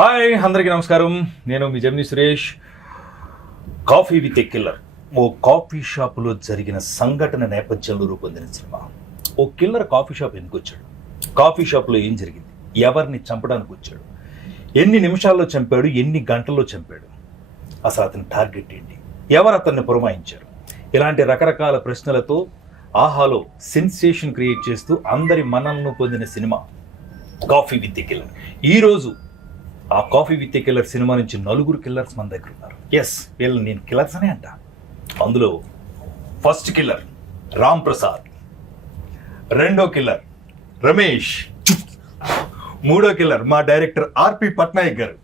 Hi అందరికీ నమస్కారం. నేను మీ Gemini Suresh. Coffee with a killer ఓ కాఫీ షాపులో జరిగిన సంఘటన నేపథ్యంలో రూపొందిన సినిమా. ఓ కిల్లర్ కాఫీ షాప్ ఎందుకు వచ్చాడు, కాఫీ షాప్లో ఏం జరిగింది, ఎవరిని చంపడానికి వచ్చాడు, ఎన్ని నిమిషాల్లో చంపాడు, ఎన్ని గంటల్లో చంపాడు, అసలు అతని టార్గెట్ ఏంటి, ఎవరు అతన్ని పురమాయించారు, ఇలాంటి రకరకాల ప్రశ్నలతో ఆహాలో సెన్సేషన్ క్రియేట్ చేస్తూ అందరి మనల్ని పొందిన cinema coffee with a killer. ఈరోజు ఆ coffee with a killer cinema నుంచి 4 కిల్లర్స్ మన దగ్గర ఉన్నారు. ఎస్, వీళ్ళు నేను కిల్లర్స్ అనే అంట. అందులో ఫస్ట్ కిల్లర్ రామ్ ప్రసాద్, రెండో కిల్లర్ రమేష్, మూడో కిల్లర్ మా డైరెక్టర్ ఆర్పి పట్నాయక్ గారు,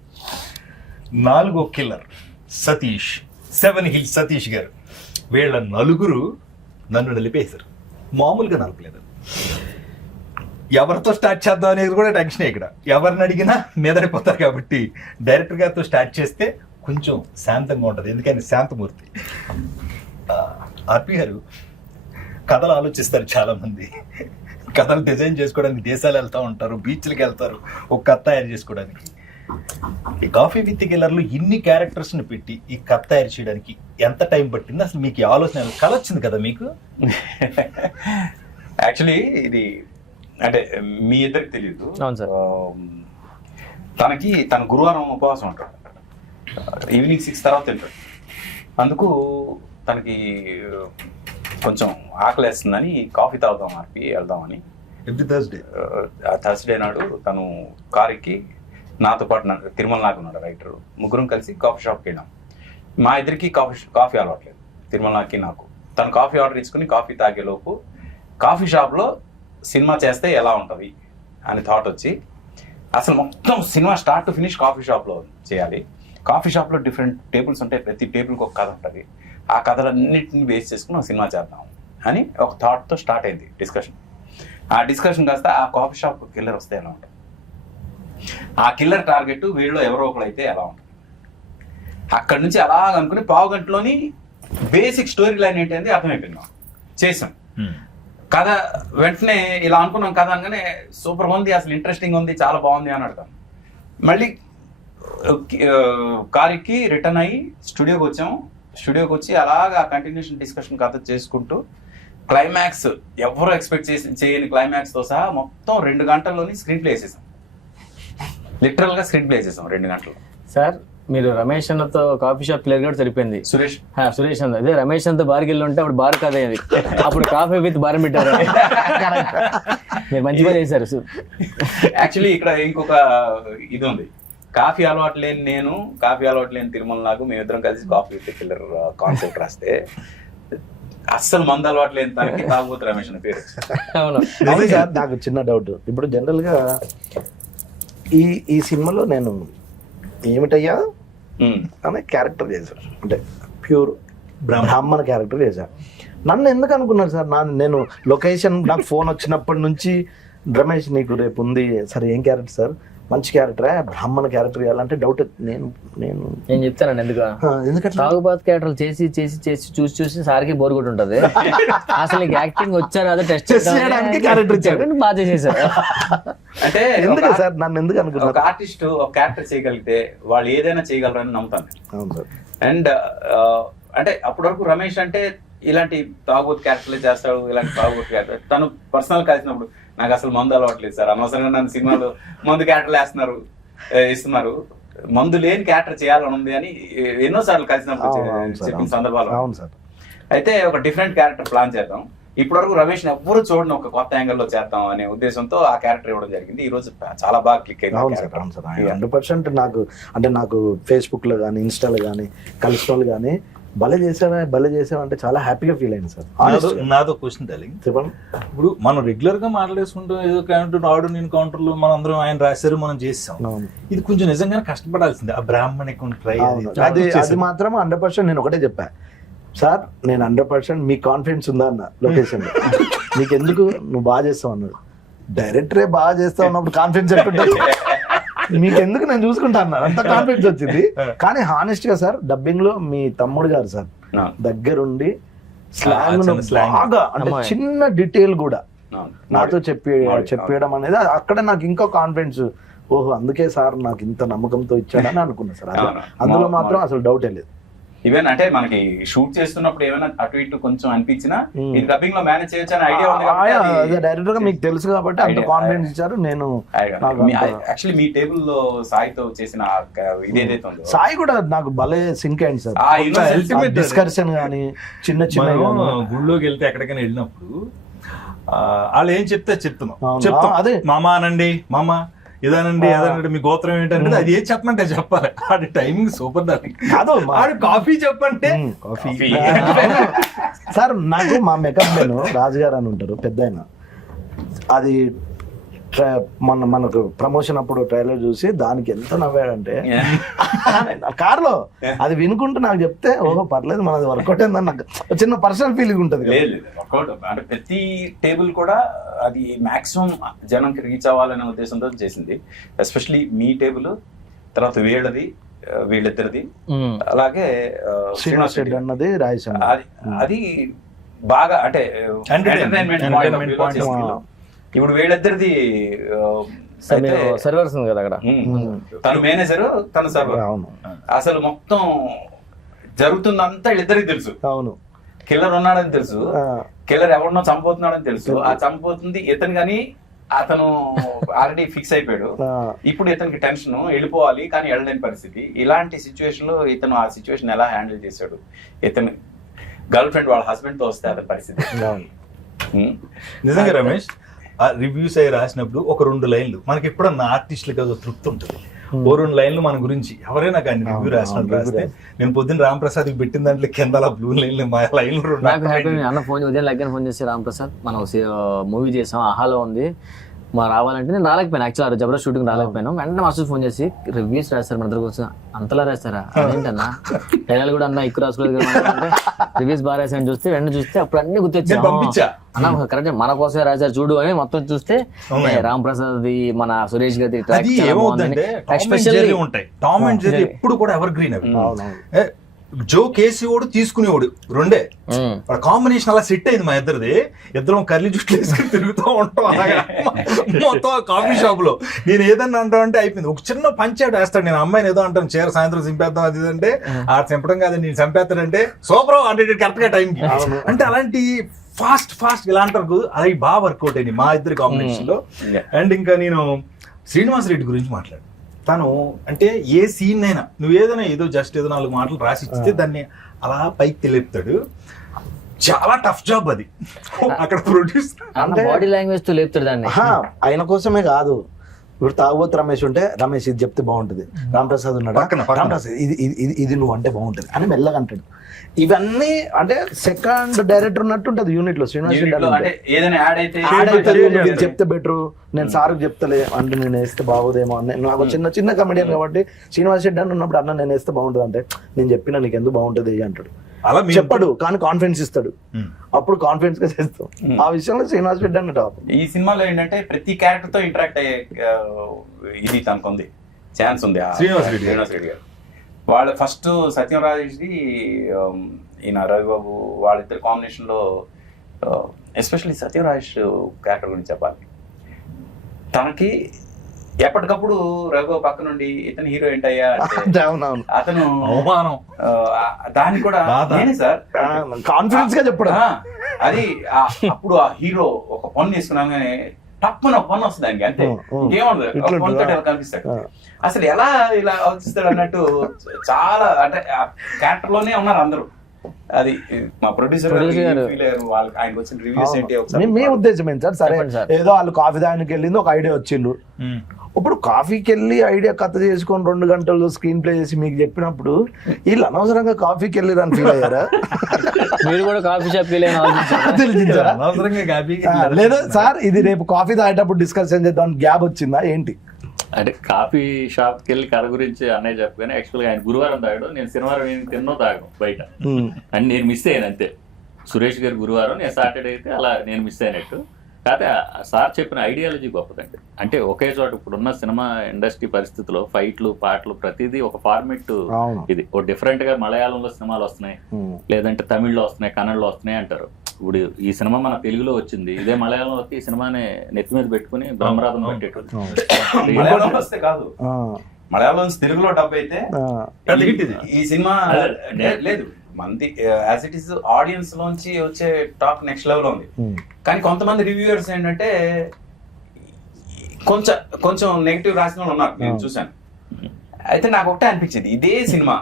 నాలుగో కిల్లర్ సతీష్, 7 హిల్స్ సతీష్ గారు. వీళ్ళ 4 నన్ను నలిపేశారు. మామూలుగా నలపలేదు. ఎవరితో స్టార్ట్ చేద్దాం అనేది కూడా టెన్షన్. ఇక్కడ ఎవరిని అడిగినా మీదడిపోతారు కాబట్టి డైరెక్టర్ గారితో స్టార్ట్ చేస్తే కొంచెం శాంతంగా ఉంటుంది. ఎందుకని శాంతమూర్తి ఆర్పి గారు కథలు ఆలోచిస్తారు. చాలామంది కథలు డిజైన్ చేసుకోవడానికి దేశాలు వెళ్తూ ఉంటారు, బీచ్లకి వెళ్తారు ఒక కథ తయారు చేసుకోవడానికి. ఈ కాఫీ విత్ కిల్లర్లో ఇన్ని క్యారెక్టర్స్ని పెట్టి ఈ కథ తయారు చేయడానికి ఎంత టైం పట్టింది? అసలు మీకు ఈ ఆలోచన కళ వచ్చింది కదా మీకు? యాక్చువల్లీ ఇది అంటే మీ ఇద్దరికి తెలియదు. అవును సార్. తన గురువారం ఉపవాసం ఉంటాడు, ఈవినింగ్ 6 తర్వాత తింటాడు. అందుకు తనకి కొంచెం ఆకలేస్తుందని కాఫీ తాగుదాం ఆర్పి వెళ్దామని ఎవ్రీ థర్స్డే నాడు తను కారుకి నాతో పాటు తిరుమల నాకు ఉన్నాడు రైటర్, ముగ్గురం కలిసి కాఫీ షాప్కి వెళ్ళాం. మా ఇద్దరికి కాఫీ అలవాట్లేదు, తిరుమలకి నాకు. తను కాఫీ ఆర్డర్ ఇచ్చుకుని కాఫీ తాగేలోపు కాఫీ షాప్లో సినిమా చేస్తే ఎలా ఉంటుంది అని థాట్ వచ్చి, అసలు మొత్తం cinema start to finish coffee షాప్లో చేయాలి. కాఫీ షాప్లో డిఫరెంట్ టేబుల్స్ ఉంటాయి, ప్రతి టేబుల్కి ఒక కథ ఉంటుంది. ఆ కథలన్నింటిని బేస్ చేసుకుని ఒక సినిమా చేద్దాం అని ఒక థాట్తో స్టార్ట్ అయింది డిస్కషన్. ఆ డిస్కషన్ కాస్త ఆ కాఫీ షాప్ కిల్లర్ వస్తే ఎలా ఉంటుంది, ఆ కిల్లర్ టార్గెట్ వీళ్ళు ఎవరో ఒకరు అయితే ఎలా ఉంటుంది. అక్కడి నుంచి అలా అనుకుని 1/2 గంటలోని బేసిక్ స్టోరీ లైన్ ఏంటంటే అర్థమైపోయింది. చేసాం కథ. వెంటనే ఇలా అనుకున్నాం కథ అనగానే సూపర్ ఉంది, అసలు ఇంట్రెస్టింగ్ ఉంది, చాలా బాగుంది అని అడతాం. మళ్ళీ కారుకి రిటర్న్ అయ్యి స్టూడియోకి వచ్చాము. స్టూడియోకి వచ్చి అలాగా కంటిన్యూషన్ డిస్కషన్ కథ చేసుకుంటూ క్లైమాక్స్ ఎవరు ఎక్స్పెక్ట్ చేయని క్లైమాక్స్తో సహా మొత్తం 2 గంటల్లోని స్క్రీన్ ప్లే వేసేసాం. లిటరల్గా స్క్రీన్ ప్లే వేసేసాం 2 గంటలు. సార్, మీరు రమేష్ అన్నతో కాఫీ షాప్ క్లియర్ కూడా సరిపోయింది. సురేష్ అన్న అదే రమేష్ అన్నతో బార్కి వెళ్ళి ఉంటే అప్పుడు బార్ కథ అయ్యేది. అప్పుడు కాఫీ విత్ బార్ పెట్టారు. మీరు మంచిగా చేశారు. యాక్చువల్లీ ఇక్కడ ఇంకొక ఇది ఉంది. కాఫీ అలవాటు లేని తిరుమల నాకు మేమిద్దరం కలిసి కాఫీ విత్ కిల్లర్ కాన్సెప్ట్ రాస్తే అస్సలు మందు అలవాటు లేని తనకి తాగుబోతు రమేష్ అని పేరు. అవును. నాకు చిన్న డౌట్. ఇప్పుడు జనరల్ గా ఈ సినిమాలో నేను ఏమిటయ్యా అనే క్యారెక్టర్ చేశాను, అంటే ప్యూర్ బ్రాహ్మణ క్యారెక్టర్ చేశాను. నన్ను ఎందుకు అనుకున్నారు సార్? నేను లొకేషన్ నాకు ఫోన్ వచ్చినప్పటి నుంచి రమేష్ నీకు రేపు ఉంది సార్, ఏం క్యారెక్టర్ సార్? మంచి క్యారెక్టరే, బ్రాహ్మణ క్యారెక్టర్ చేయాలంటే డౌట్. నేను చెప్తానండి ఎందుకంటే తాగుబాత్ క్యారెక్టర్ చేసి చూసి సార్కి బోర్ కొట్టి ఉంటది. అసలు నీకు యాక్టింగ్ వచ్చారు అదే టెస్ట్ చేయడానికి క్యారెక్టర్ ఇచ్చారు, బాగా చేసేసారు. అంటే ఎందుకు సార్ నన్ను ఎందుకు అనుకున్నారు? ఒక ఆర్టిస్ట్ ఒక క్యారెక్టర్ చేయగలిగితే వాళ్ళు ఏదైనా చేయగలరని నమ్ముతాను. అవును సార్. అండ్ అంటే అప్పటి వరకు రమేష్ అంటే ఇలాంటి తాగుబోతు క్యారెక్టర్లే చేస్తాడు, ఇలాంటి తాగుబోతు క్యారెక్టర్. తను పర్సనల్ కలిసినప్పుడు నాకు అసలు మందు అలవాట్లేదు సార్, అనవసరంగా నన్ను సినిమాలో మందు క్యారెక్టర్లు ఇస్తున్నారు, మందు లేని క్యారెక్టర్ చేయాలని ఉంది అని ఎన్నోసార్లు కలిసినప్పుడు చెప్పిన సందర్భాలు. అవును సార్. అయితే ఒక డిఫరెంట్ క్యారెక్టర్ ప్లాన్ చేద్దాం, ఇప్పటి వరకు రమేష్ ఎవ్వరు చూడని ఒక కొత్త యాంగిల్లో చేద్దాం అనే ఉద్దేశంతో ఆ క్యారెక్టర్ ఇవ్వడం జరిగింది. ఈ రోజు చాలా బాగా క్లిక్ అయింది. అవును సార్, అవును సార్. 100% నాకు ఫేస్బుక్ లో కానీ ఇన్స్టాలో కానీ కలిసిన వాళ్ళు కానీ భలే చేసావా అంటే చాలా హ్యాపీగా ఫీల్ అయింది సార్. నాదో క్వశ్చన్ డార్లింగ్, చెప్పండి. ఇప్పుడు మనం రెగ్యులర్ గా మాట్లాడేసుకుంటాం, ఏదో కౌంటర్ ఆడు నేను కౌంటర్లు మనం అందరం ఆయన రాశారు మనం చేసాం. ఇది కొంచెం నిజంగానే కష్టపడాల్సిందే ఆ బ్రాహ్మణికం ట్రై. అది మాత్రం 100% నేను ఒకటే చెప్పా సార్, నేను 100% మీ కాన్ఫిడెన్స్ ఉందా అన్న లొకేషన్ నీకు ఎందుకు నువ్వు బాగా చేస్తావు అన్నాడు. డైరెక్టరే బాగా చేస్తావు అన్నప్పుడు కాన్ఫిడెన్స్ ఎట్టుంటే మీకెందుకు నేను చూసుకుంటా అన్నారు, అంత కాన్ఫిడెన్స్ వచ్చింది. కానీ హానెస్ట్ గా సార్ డబ్బింగ్ లో మీ తమ్ముడు గారు సార్ దగ్గరుండి స్లాంగ్ బాగా, అంటే చిన్న డీటెయిల్ కూడా నాతో చెప్పేయడం అనేది అక్కడ నాకు ఇంకో కాన్ఫిడెన్స్ ఓహో అందుకే సార్ నాకు ఇంత నమ్మకంతో ఇచ్చాడని అనుకున్నా సార్. అవును. అందులో మాత్రం అసలు డౌటే లేదు. ఈవెన్ అంటే మనకి షూట్ చేస్తున్నప్పుడు ఏమైనా అటు ఇటు కొంచెం అనిపించినా ఇది డబ్బింగ్ లో మేనేజ్ చేయొచ్చు అని ఐడియా ఉంది కాబట్టి అదే డైరెక్టర్ గా మీకు తెలుసు కాబట్టి అంత idea. కాన్ఫిడెన్స్ ఇచ్చారు. నేను యాక్చువల్లీ మీ టేబుల్ లో సాయితో చేసిన ఇదేదైతే ఉందో సాయి కూడా నాకు భలే సింక్ అయింది సార్. ఆ innocence, ultimate డిస్కషన్ గానీ చిన్న చిన్న మనం గుళ్ళోకి వెళ్తే ఎక్కడికైనా వెళ్ళినప్పుడు వాళ్ళు ఏం చెప్తే చెప్తున్నాం అవును. చెప్తాం. అదే. మామ అనండి, మామ ఇదనండి అదనండి, మీ గోత్రం ఏంటంటే అది ఏం చెప్పమంటే చెప్పాలి. ఆడి టైమింగ్ సూపర్ డార్లింగ్. కాదు ఆడు కాఫీ చెప్పంటే కాఫీ Coffee. సార్ నాకు మా మేకప్ మ్యాన్ రాజుగారు అని ఉంటారు పెద్ద ఆయన. అది మనకు ప్రమోషన్ అప్పుడు ట్రైలర్ చూసి దానికి ఎంత నవ్వాడంటే కార్లో అది వినుకుంటూ నాకు చెప్తే ఓహో పర్లేదు మనది వర్కౌట్ అయిందని నాకు చిన్న పర్సనల్ ఫీలింగ్ ఉంటుంది కదా. లేదు వర్కౌట్ అంటే ప్రతి టేబుల్ కూడా అది మాక్సిమం జనంకి రీచ్ అవ్వాలనే ఉద్దేశంతో చేసింది. ఎస్పెషలీ మీ టేబుల్, తర్వాత వీళ్ళిద్దరిది, అలాగే శ్రీనివాస్ రెడ్డి అన్నది రాయసం. అది బాగా అంటే Entertainment point of view. ఇప్పుడు వీళ్ళిద్దరిది సర్వర్స్ ఉంది కదా అక్కడ. తను మేనేజర్, తను సర్వర్. అవును అసలు మొత్తం జరుగుతుందంతా వీళ్ళిద్దరికి తెలుసు. అవును కిల్లర్ ఉన్నాడని తెలుసు, కిల్లర్ ఎవరినో చంపుతున్నాడని తెలుసు. ఆ చంపుతుంది ఇతను కానీ అతను ఆల్రెడీ ఫిక్స్ అయిపోయాడు. ఇప్పుడు ఇతనికి టెన్షన్, వెళ్ళిపోవాలి కానీ వెళ్ళలేని పరిస్థితి. ఇలాంటి సిచ్యువేషన్ లో ఇతను ఆ సిచ్యువేషన్ ఎలా హ్యాండిల్ చేశాడు, ఇతను గర్ల్ ఫ్రెండ్ వాళ్ళ హస్బెండ్ తో వస్తే అతని పరిస్థితి. నిజంగా రమేష్ ఆ రివ్యూస్ అయ్యి రాసినప్పుడు ఒక 2 లైన్లు మనకి ఎప్పుడన్నా ఆర్టిస్టులకు అదో తృప్తి ఉంటుంది. ఓ 2 లైన్లు మన గురించి ఎవరైనా కానీ రివ్యూ రాసినప్పుడు రాస్తే, నేను పొద్దున్న రాంప్రసాద్ పెట్టిన దాంట్లో కింద బ్లూ లైన్లు మా లైన్లు నాకు హ్యాపీ. అన్న ఫోన్ ఉదయం లగ్గర ఫోన్ చేసి రాంప్రసాద్ మనం మూవీ చేసాం ఆహాలో ఉంది మా రావాలంటే నేను రాలేకపోయాను. యాక్చువల్ జబర్దస్త్ షూటింగ్ రాలేకపోయాను. వెంటనే మాస్టర్ ఫోన్ చేసి రివ్యూస్ రాస్తారు మన దగ్గర కోసం. అంతలా రాస్తారా అదేంటన్నా డైలాగ్ కూడా అన్న ఎక్కువ రాసుకోలేదు అంటే రివ్యూస్ బాగా రాశాను. చూస్తే వెంటనే చూస్తే అప్పుడు అన్ని గుర్తొచ్చా అన్న కరెక్ట్ మన కోసమే రాశారు చూడు అని మొత్తం చూస్తే రామ్ ప్రసాద్ మన సురేష్ గారి ఉంటాయి. టామ్ అండ్ జెర్రీ ఎప్పుడు కూడా ఎవర్ గ్రీన్ అవి. జో కేసీఓడు తీసుకునేవాడు రెండే, కాంబినేషన్ అలా సెట్ అయింది మా ఇద్దరిది. ఇద్దరం కర్లీ జుట్లు వేసుకుని తిరుగుతూ ఉంటాం అలాగా మొత్తం కాఫీ షాప్ లో. నేను ఏదన్నా అంటా అంటే అయిపోయింది. ఒక చిన్న పంచాడు వేస్తాడు, నేను అమ్మాయిని ఏదో అంటాను చీర సాయంత్రం చింపేద్దాం అది అంటే ఆ చంపడం కాదు నేను చంపేస్తాడంటే సూపర్ అంటే కరెక్ట్ గా టైంకి. అంటే అలాంటి ఫాస్ట్ ఇలా అంటారు, అది బాగా వర్కౌట్ అయింది మా ఇద్దరి కాంబినేషన్ లో. అండ్ ఇంకా నేను శ్రీనివాస్ రెడ్డి గురించి మాట్లాడు. తను అంటే ఏ సీన్ అయినా నువ్వు ఏదైనా ఏదో జస్ట్ ఏదో 4 మాటలు రాసి ఇస్తే దాన్ని అలా పైకి తెలిపుతాడు. చాలా టఫ్ జాబ్ అది. అక్కడ ప్రొడ్యూస్ అంటే బాడీ లాంగ్వేజ్ తో లేపుతాడు దాన్ని. ఆయన కోసమే కాదు, ఇప్పుడు తాగుబోతు రమేష్ ఉంటే రమేష్ ఇది చెప్తే బాగుంటుంది, రామప్రసాద్ ఉన్నాడు రామప్రసాద్ ఇది నువ్వు అంటే బాగుంటుంది అని మెల్లగా అంటాడు. ఇవన్నీ అంటే సెకండ్ డైరెక్టర్ ఉన్నట్టు ఉంటది యూనిట్ లో. శ్రీనివాస్ రెడ్డి చెప్తే బెటర్, నేను సార్కి చెప్తలే అంటే నేను వేస్తే బాగోదేమో అని. నాకు చిన్న కమెడియన్ కాబట్టి శ్రీనివాస్ రెడ్డి అని ఉన్నప్పుడు అన్న నేను వేస్తే బాగుంటుంది అంటే నేను చెప్పినా నీకు ఎందుకు బాగుంటుంది అంటాడు. అలా చెప్పడు కానీ కాన్ఫిడెన్స్ ఇస్తాడు, అప్పుడు కాన్ఫిడెన్స్ గా చేస్తాం. ఆ విషయంలో శ్రీనివాస్ రెడ్డి అన్న టాప్. ఈ సినిమాలో ఏంటంటే ప్రతి క్యారెక్టర్ తో ఇంటరాక్ట్ అయ్యే ఇది తనకు ఉంది, ఛాన్స్ ఉంది. శ్రీనివాస్ రెడ్డి గారు వాళ్ళ ఫస్ట్ సత్యం రాజేష్ది ఈయన రవిబాబు వాళ్ళిద్దరు కాంబినేషన్ లో ఎస్పెషల్లీ సత్యం రాజేష్ క్యారెక్టర్ గురించి చెప్పాలి. తనకి ఎప్పటికప్పుడు రవిబాబు పక్క నుండి ఇతను హీరో ఏంటయ్యా అంటే అతను దాన్ని కూడా నేనే సార్ కాన్ఫిడెన్స్ గా చెప్పడం. అది అప్పుడు ఆ హీరో ఒక పన్ను తీసుకున్నాగానే తప్పని ఒక పన్ను వస్తుంది దానికి, అంతే ఇంకేముండదు కనిపిస్తాడు. అసలు ఎలా ఇలా ఆలోచిస్తాడు అన్నట్టు చాలా అంటే క్యారెక్టర్ లోనే ఉన్నారు అందరూ. అది మా ప్రొడ్యూసర్ వాళ్ళకి ఆయనకు వచ్చిన రివ్యూస్ ఏంటి మీ ఉద్దేశం ఏంటి సార్? సరే ఏదో వాళ్ళు కాఫీ దానికి వెళ్ళింది, ఒక ఐడియా వచ్చిండు. ఇప్పుడు కాఫీకి వెళ్ళి ఐడియా కథ చేసుకొని 2 గంటలు స్క్రీన్ ప్లే చేసి మీకు చెప్పినప్పుడు వీళ్ళు అనవసరంగా కాఫీకి వెళ్ళి అని ఫీల్ అయ్యారా? మీరు కూడా కాఫీ షాప్ లేదా సార్ ఇది రేపు కాఫీ తాగేటప్పుడు డిస్కషన్ చేద్దాం గ్యాప్ వచ్చిందా ఏంటి? అంటే కాఫీ షాప్కి వెళ్ళి కథ గురించి అన్నయ్య చెప్పగానే యాక్చువల్గా ఆయన గురువారం తాగాడు, నేను శనివారం తిన్నో తాగను బయట అని నేను మిస్ అయ్యాను అంతే. సురేష్ గారు గురువారం, నేను సాటర్డే అయితే అలా నేను మిస్ అయినట్టు. కాకపోతే సార్ చెప్పిన ఐడియాలజీ గొప్పదండి. అంటే ఒకే చోట ఇప్పుడున్న సినిమా ఇండస్ట్రీ పరిస్థితిలో ఫైట్లు పాటలు ప్రతిదీ ఒక ఫార్మెట్. ఇది ఓ డిఫరెంట్ గా మలయాళంలో సినిమాలు వస్తున్నాయి, లేదంటే తమిళ్లో వస్తున్నాయి, కన్నడలో వస్తున్నాయి అంటారు. ఇప్పుడు ఈ సినిమా మన తెలుగులో వచ్చింది, ఇదే మలయాళంలో వస్తే ఈ సినిమాని నెత్తి మీద పెట్టుకుని బ్రహ్మరాధం పెట్టేటోళ్ళు. మలయాళంలో వస్తే కాదు, ఆ, మలయాళం నుంచి తెలుగులో డబ్ అయితే ఆ, ఈ సినిమా లేదు మంది యాజ్ ఇట్ ఈస్ ఆడియన్స్ లోంచి వచ్చే టాక్ నెక్స్ట్ లెవెల్ ఉంది. కానీ కొంతమంది రివ్యూయర్స్ ఏంటంటే కొంచెం నెగిటివ్ రాసిన వాళ్ళు ఉన్నారు, నేను చూశాను. అయితే నాకు ఒకటే అనిపించింది, ఇదే సినిమా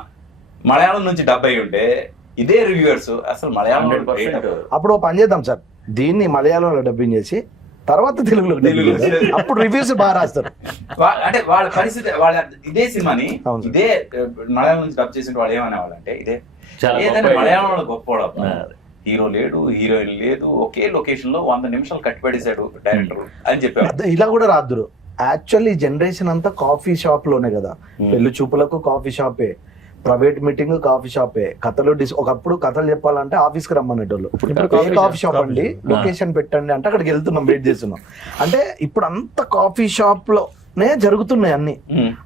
మలయాళం నుంచి డబ్ అయి ఉంటే ఇదే రివ్యూయర్స్ అసలు మలయాళం 100%. అప్పుడు ఓ పని చేద్దాం సార్, దీన్ని మలయాళంలో డబ్బింగ్ చేసి తర్వాత తెలుగులో dubbing చేద్దాం. అప్పుడు రివ్యూస్ బాగా రాస్తారు. అంటే వాళ్ళ పరిస్థితి వాళ్ళ ఇదే సినిమాని అవును. ఇదే మలయాళం నుంచి డబ్ చేసిన వాళ్ళు ఏమనేవాళ్ళు అంటే ఇదే చాలా ఏదైనా గొప్ప మలయాళంలో గొప్పవాడు, హీరో లేడు, హీరోయిన్ లేదు, ఒకే లొకేషన్ లో 100 నిమిషాలు కట్టిపడేశాడు డైరెక్టర్ అని చెప్పారు. అదే ఇలా కూడా రాదురు. యాక్చువల్లీ ఈ జనరేషన్ అంతా కాఫీ షాప్ లోనే కదా, పెళ్లి చూపులకు కాఫీ షాపే, ప్రైవేట్ మీటింగ్ కాఫీ షాపే, కథలు ఒకప్పుడు కథలు చెప్పాలంటే ఆఫీస్ కి రమ్మనేటోళ్ళు. ఇప్పుడు కాఫీ షాప్ అండి, లొకేషన్ పెట్టండి అంటే అక్కడికి వెళ్తున్నాం, వెయిట్ చేస్తున్నాం. అంటే ఇప్పుడు అంత కాఫీ షాప్ లోనే జరుగుతున్నాయి అన్ని.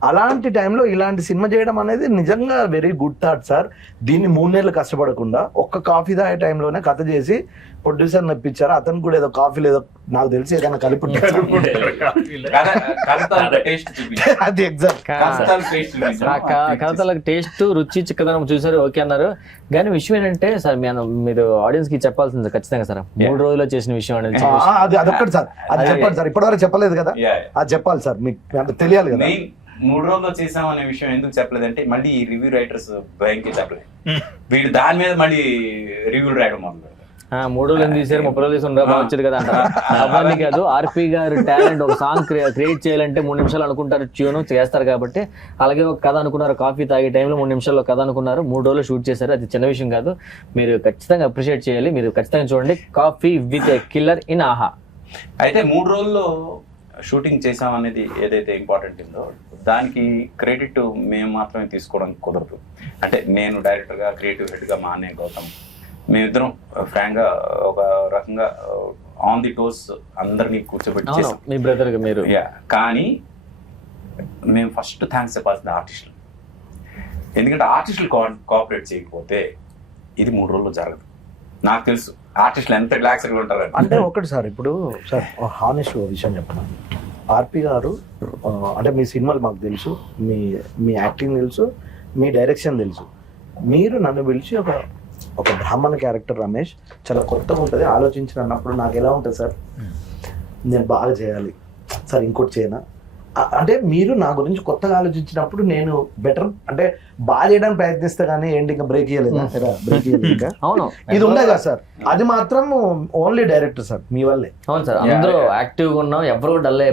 అలాంటి టైంలో ఇలాంటి సినిమా చేయడం అనేది నిజంగా వెరీ గుడ్ థాట్ సార్. దీన్ని 3 నెలలు కష్టపడకుండా ఒక్క కాఫీ తాగే టైంలోనే కథ చేసి ప్రొడ్యూసర్ నప్పించారు. అతను కూడా ఏదో కాఫీ లేదో నాకు తెలిసి ఏదైనా కలిపి అది ఎగ్జాక్ట్ కథలకు టేస్ట్, రుచి, చిక్కదనం చూసారు, ఓకే అన్నారు. కానీ విషయం ఏంటంటే సార్, మీరు ఆడియన్స్ కి చెప్పాల్సింది ఖచ్చితంగా సార్, 3 రోజుల్లో చేసిన విషయం అనేది. అది అదొక్కటి సార్, అది చెప్పండి సార్. ఇప్పటివరకు చెప్పలేదు కదా, అది చెప్పాలి సార్, మీకు తెలియాలి కదా. 3 రోజుల్లో చేసాం అనే విషయం ఎందుకు చెప్పలేదంటే మళ్ళీ ఈ రివ్యూ రైటర్స్ భయంకి చెప్పలేదు. వీడు దాని మీద మళ్ళీ రివ్యూలు రాయడం మొదలు 3 రోజులు ఎందుకు తీసారు, 30 రోజులు తీసుకుని వచ్చేది కదా అంటారు. అవన్నీ కాదు, ఆర్పి గారు టాలెంట్, ఒక సాంగ్ క్రియేట్ చేయాలంటే 3 నిమిషాలు అనుకుంటారు, ట్యూన్ చేస్తారు కాబట్టి. అలాగే ఒక కథ అనుకున్నారు, కాఫీ తాగే టైంలో 3 నిమిషాల్లో కథ అనుకున్నారు, 3 రోజులు షూట్ చేశారు. అది చిన్న విషయం కాదు, మీరు ఖచ్చితంగా అప్రిషియేట్ చేయాలి. మీరు ఖచ్చితంగా చూడండి coffee with a killer in ఆహా. అయితే 3 రోజుల్లో షూటింగ్ చేసాం అనేది ఏదైతే ఇంపార్టెంట్ ఉందో దానికి క్రెడిట్ మేము మాత్రమే తీసుకోవడం కుదరదు. అంటే నేను డైరెక్టర్గా, క్రియేటివ్ హెడ్గా మా అన్నయ్య గౌతమ్, మేమిద్దరం ఫ్రాంక్ గా ఒక రకంగా ఆన్ ది టోస్ అందరినీ కూర్చోబెట్టి చేసాం. మీ బ్రదర్ మీరు. కానీ మేము ఫస్ట్ థ్యాంక్స్ చెప్పాల్సింది ఆర్టిస్టులు. ఎందుకంటే ఆర్టిస్టులు కోఆపరేట్ చేయకపోతే ఇది 3 రోజుల్లో జరగదు. నాకు తెలుసు ఆర్టిస్టులు ఎంత రిలాక్స్గా ఉంటారు అంటే. ఒకటి సార్, ఇప్పుడు సార్ హానెస్ట్ విషయం చెప్పను, ఆర్పి గారు అంటే మీ సినిమాలు మాకు తెలుసు, మీ యాక్టింగ్ తెలుసు, మీ డైరెక్షన్ తెలుసు. మీరు నన్ను పిలిచి ఒక బ్రాహ్మణ క్యారెక్టర్ రమేష్ చాలా కొత్తగా ఉంటుంది ఆలోచించిన అన్నప్పుడు నాకు ఎలా ఉంటుంది సార్, నేను బాగా చేయాలి సార్, ఇంకోటి చేయనా అంటే మీరు నా గురించి కొత్తగా ఆలోచించినప్పుడు నేను బెటర్ అంటే బాగా చేయడానికి ప్రయత్నిస్తా, కానీ ఏంటి ఇంకా బ్రేక్ ఇయ్యలేదు, బ్రేక్ ఇయ్యలేదు ఇంకా. అవును, ఇది ఉండే కదా సార్, అది మాత్రం ఓన్లీ డైరెక్టర్ సార్ మీ వల్లే. అవును సార్, అందరూ యాక్టివ్ గా ఉన్నాం, ఎవరు డల్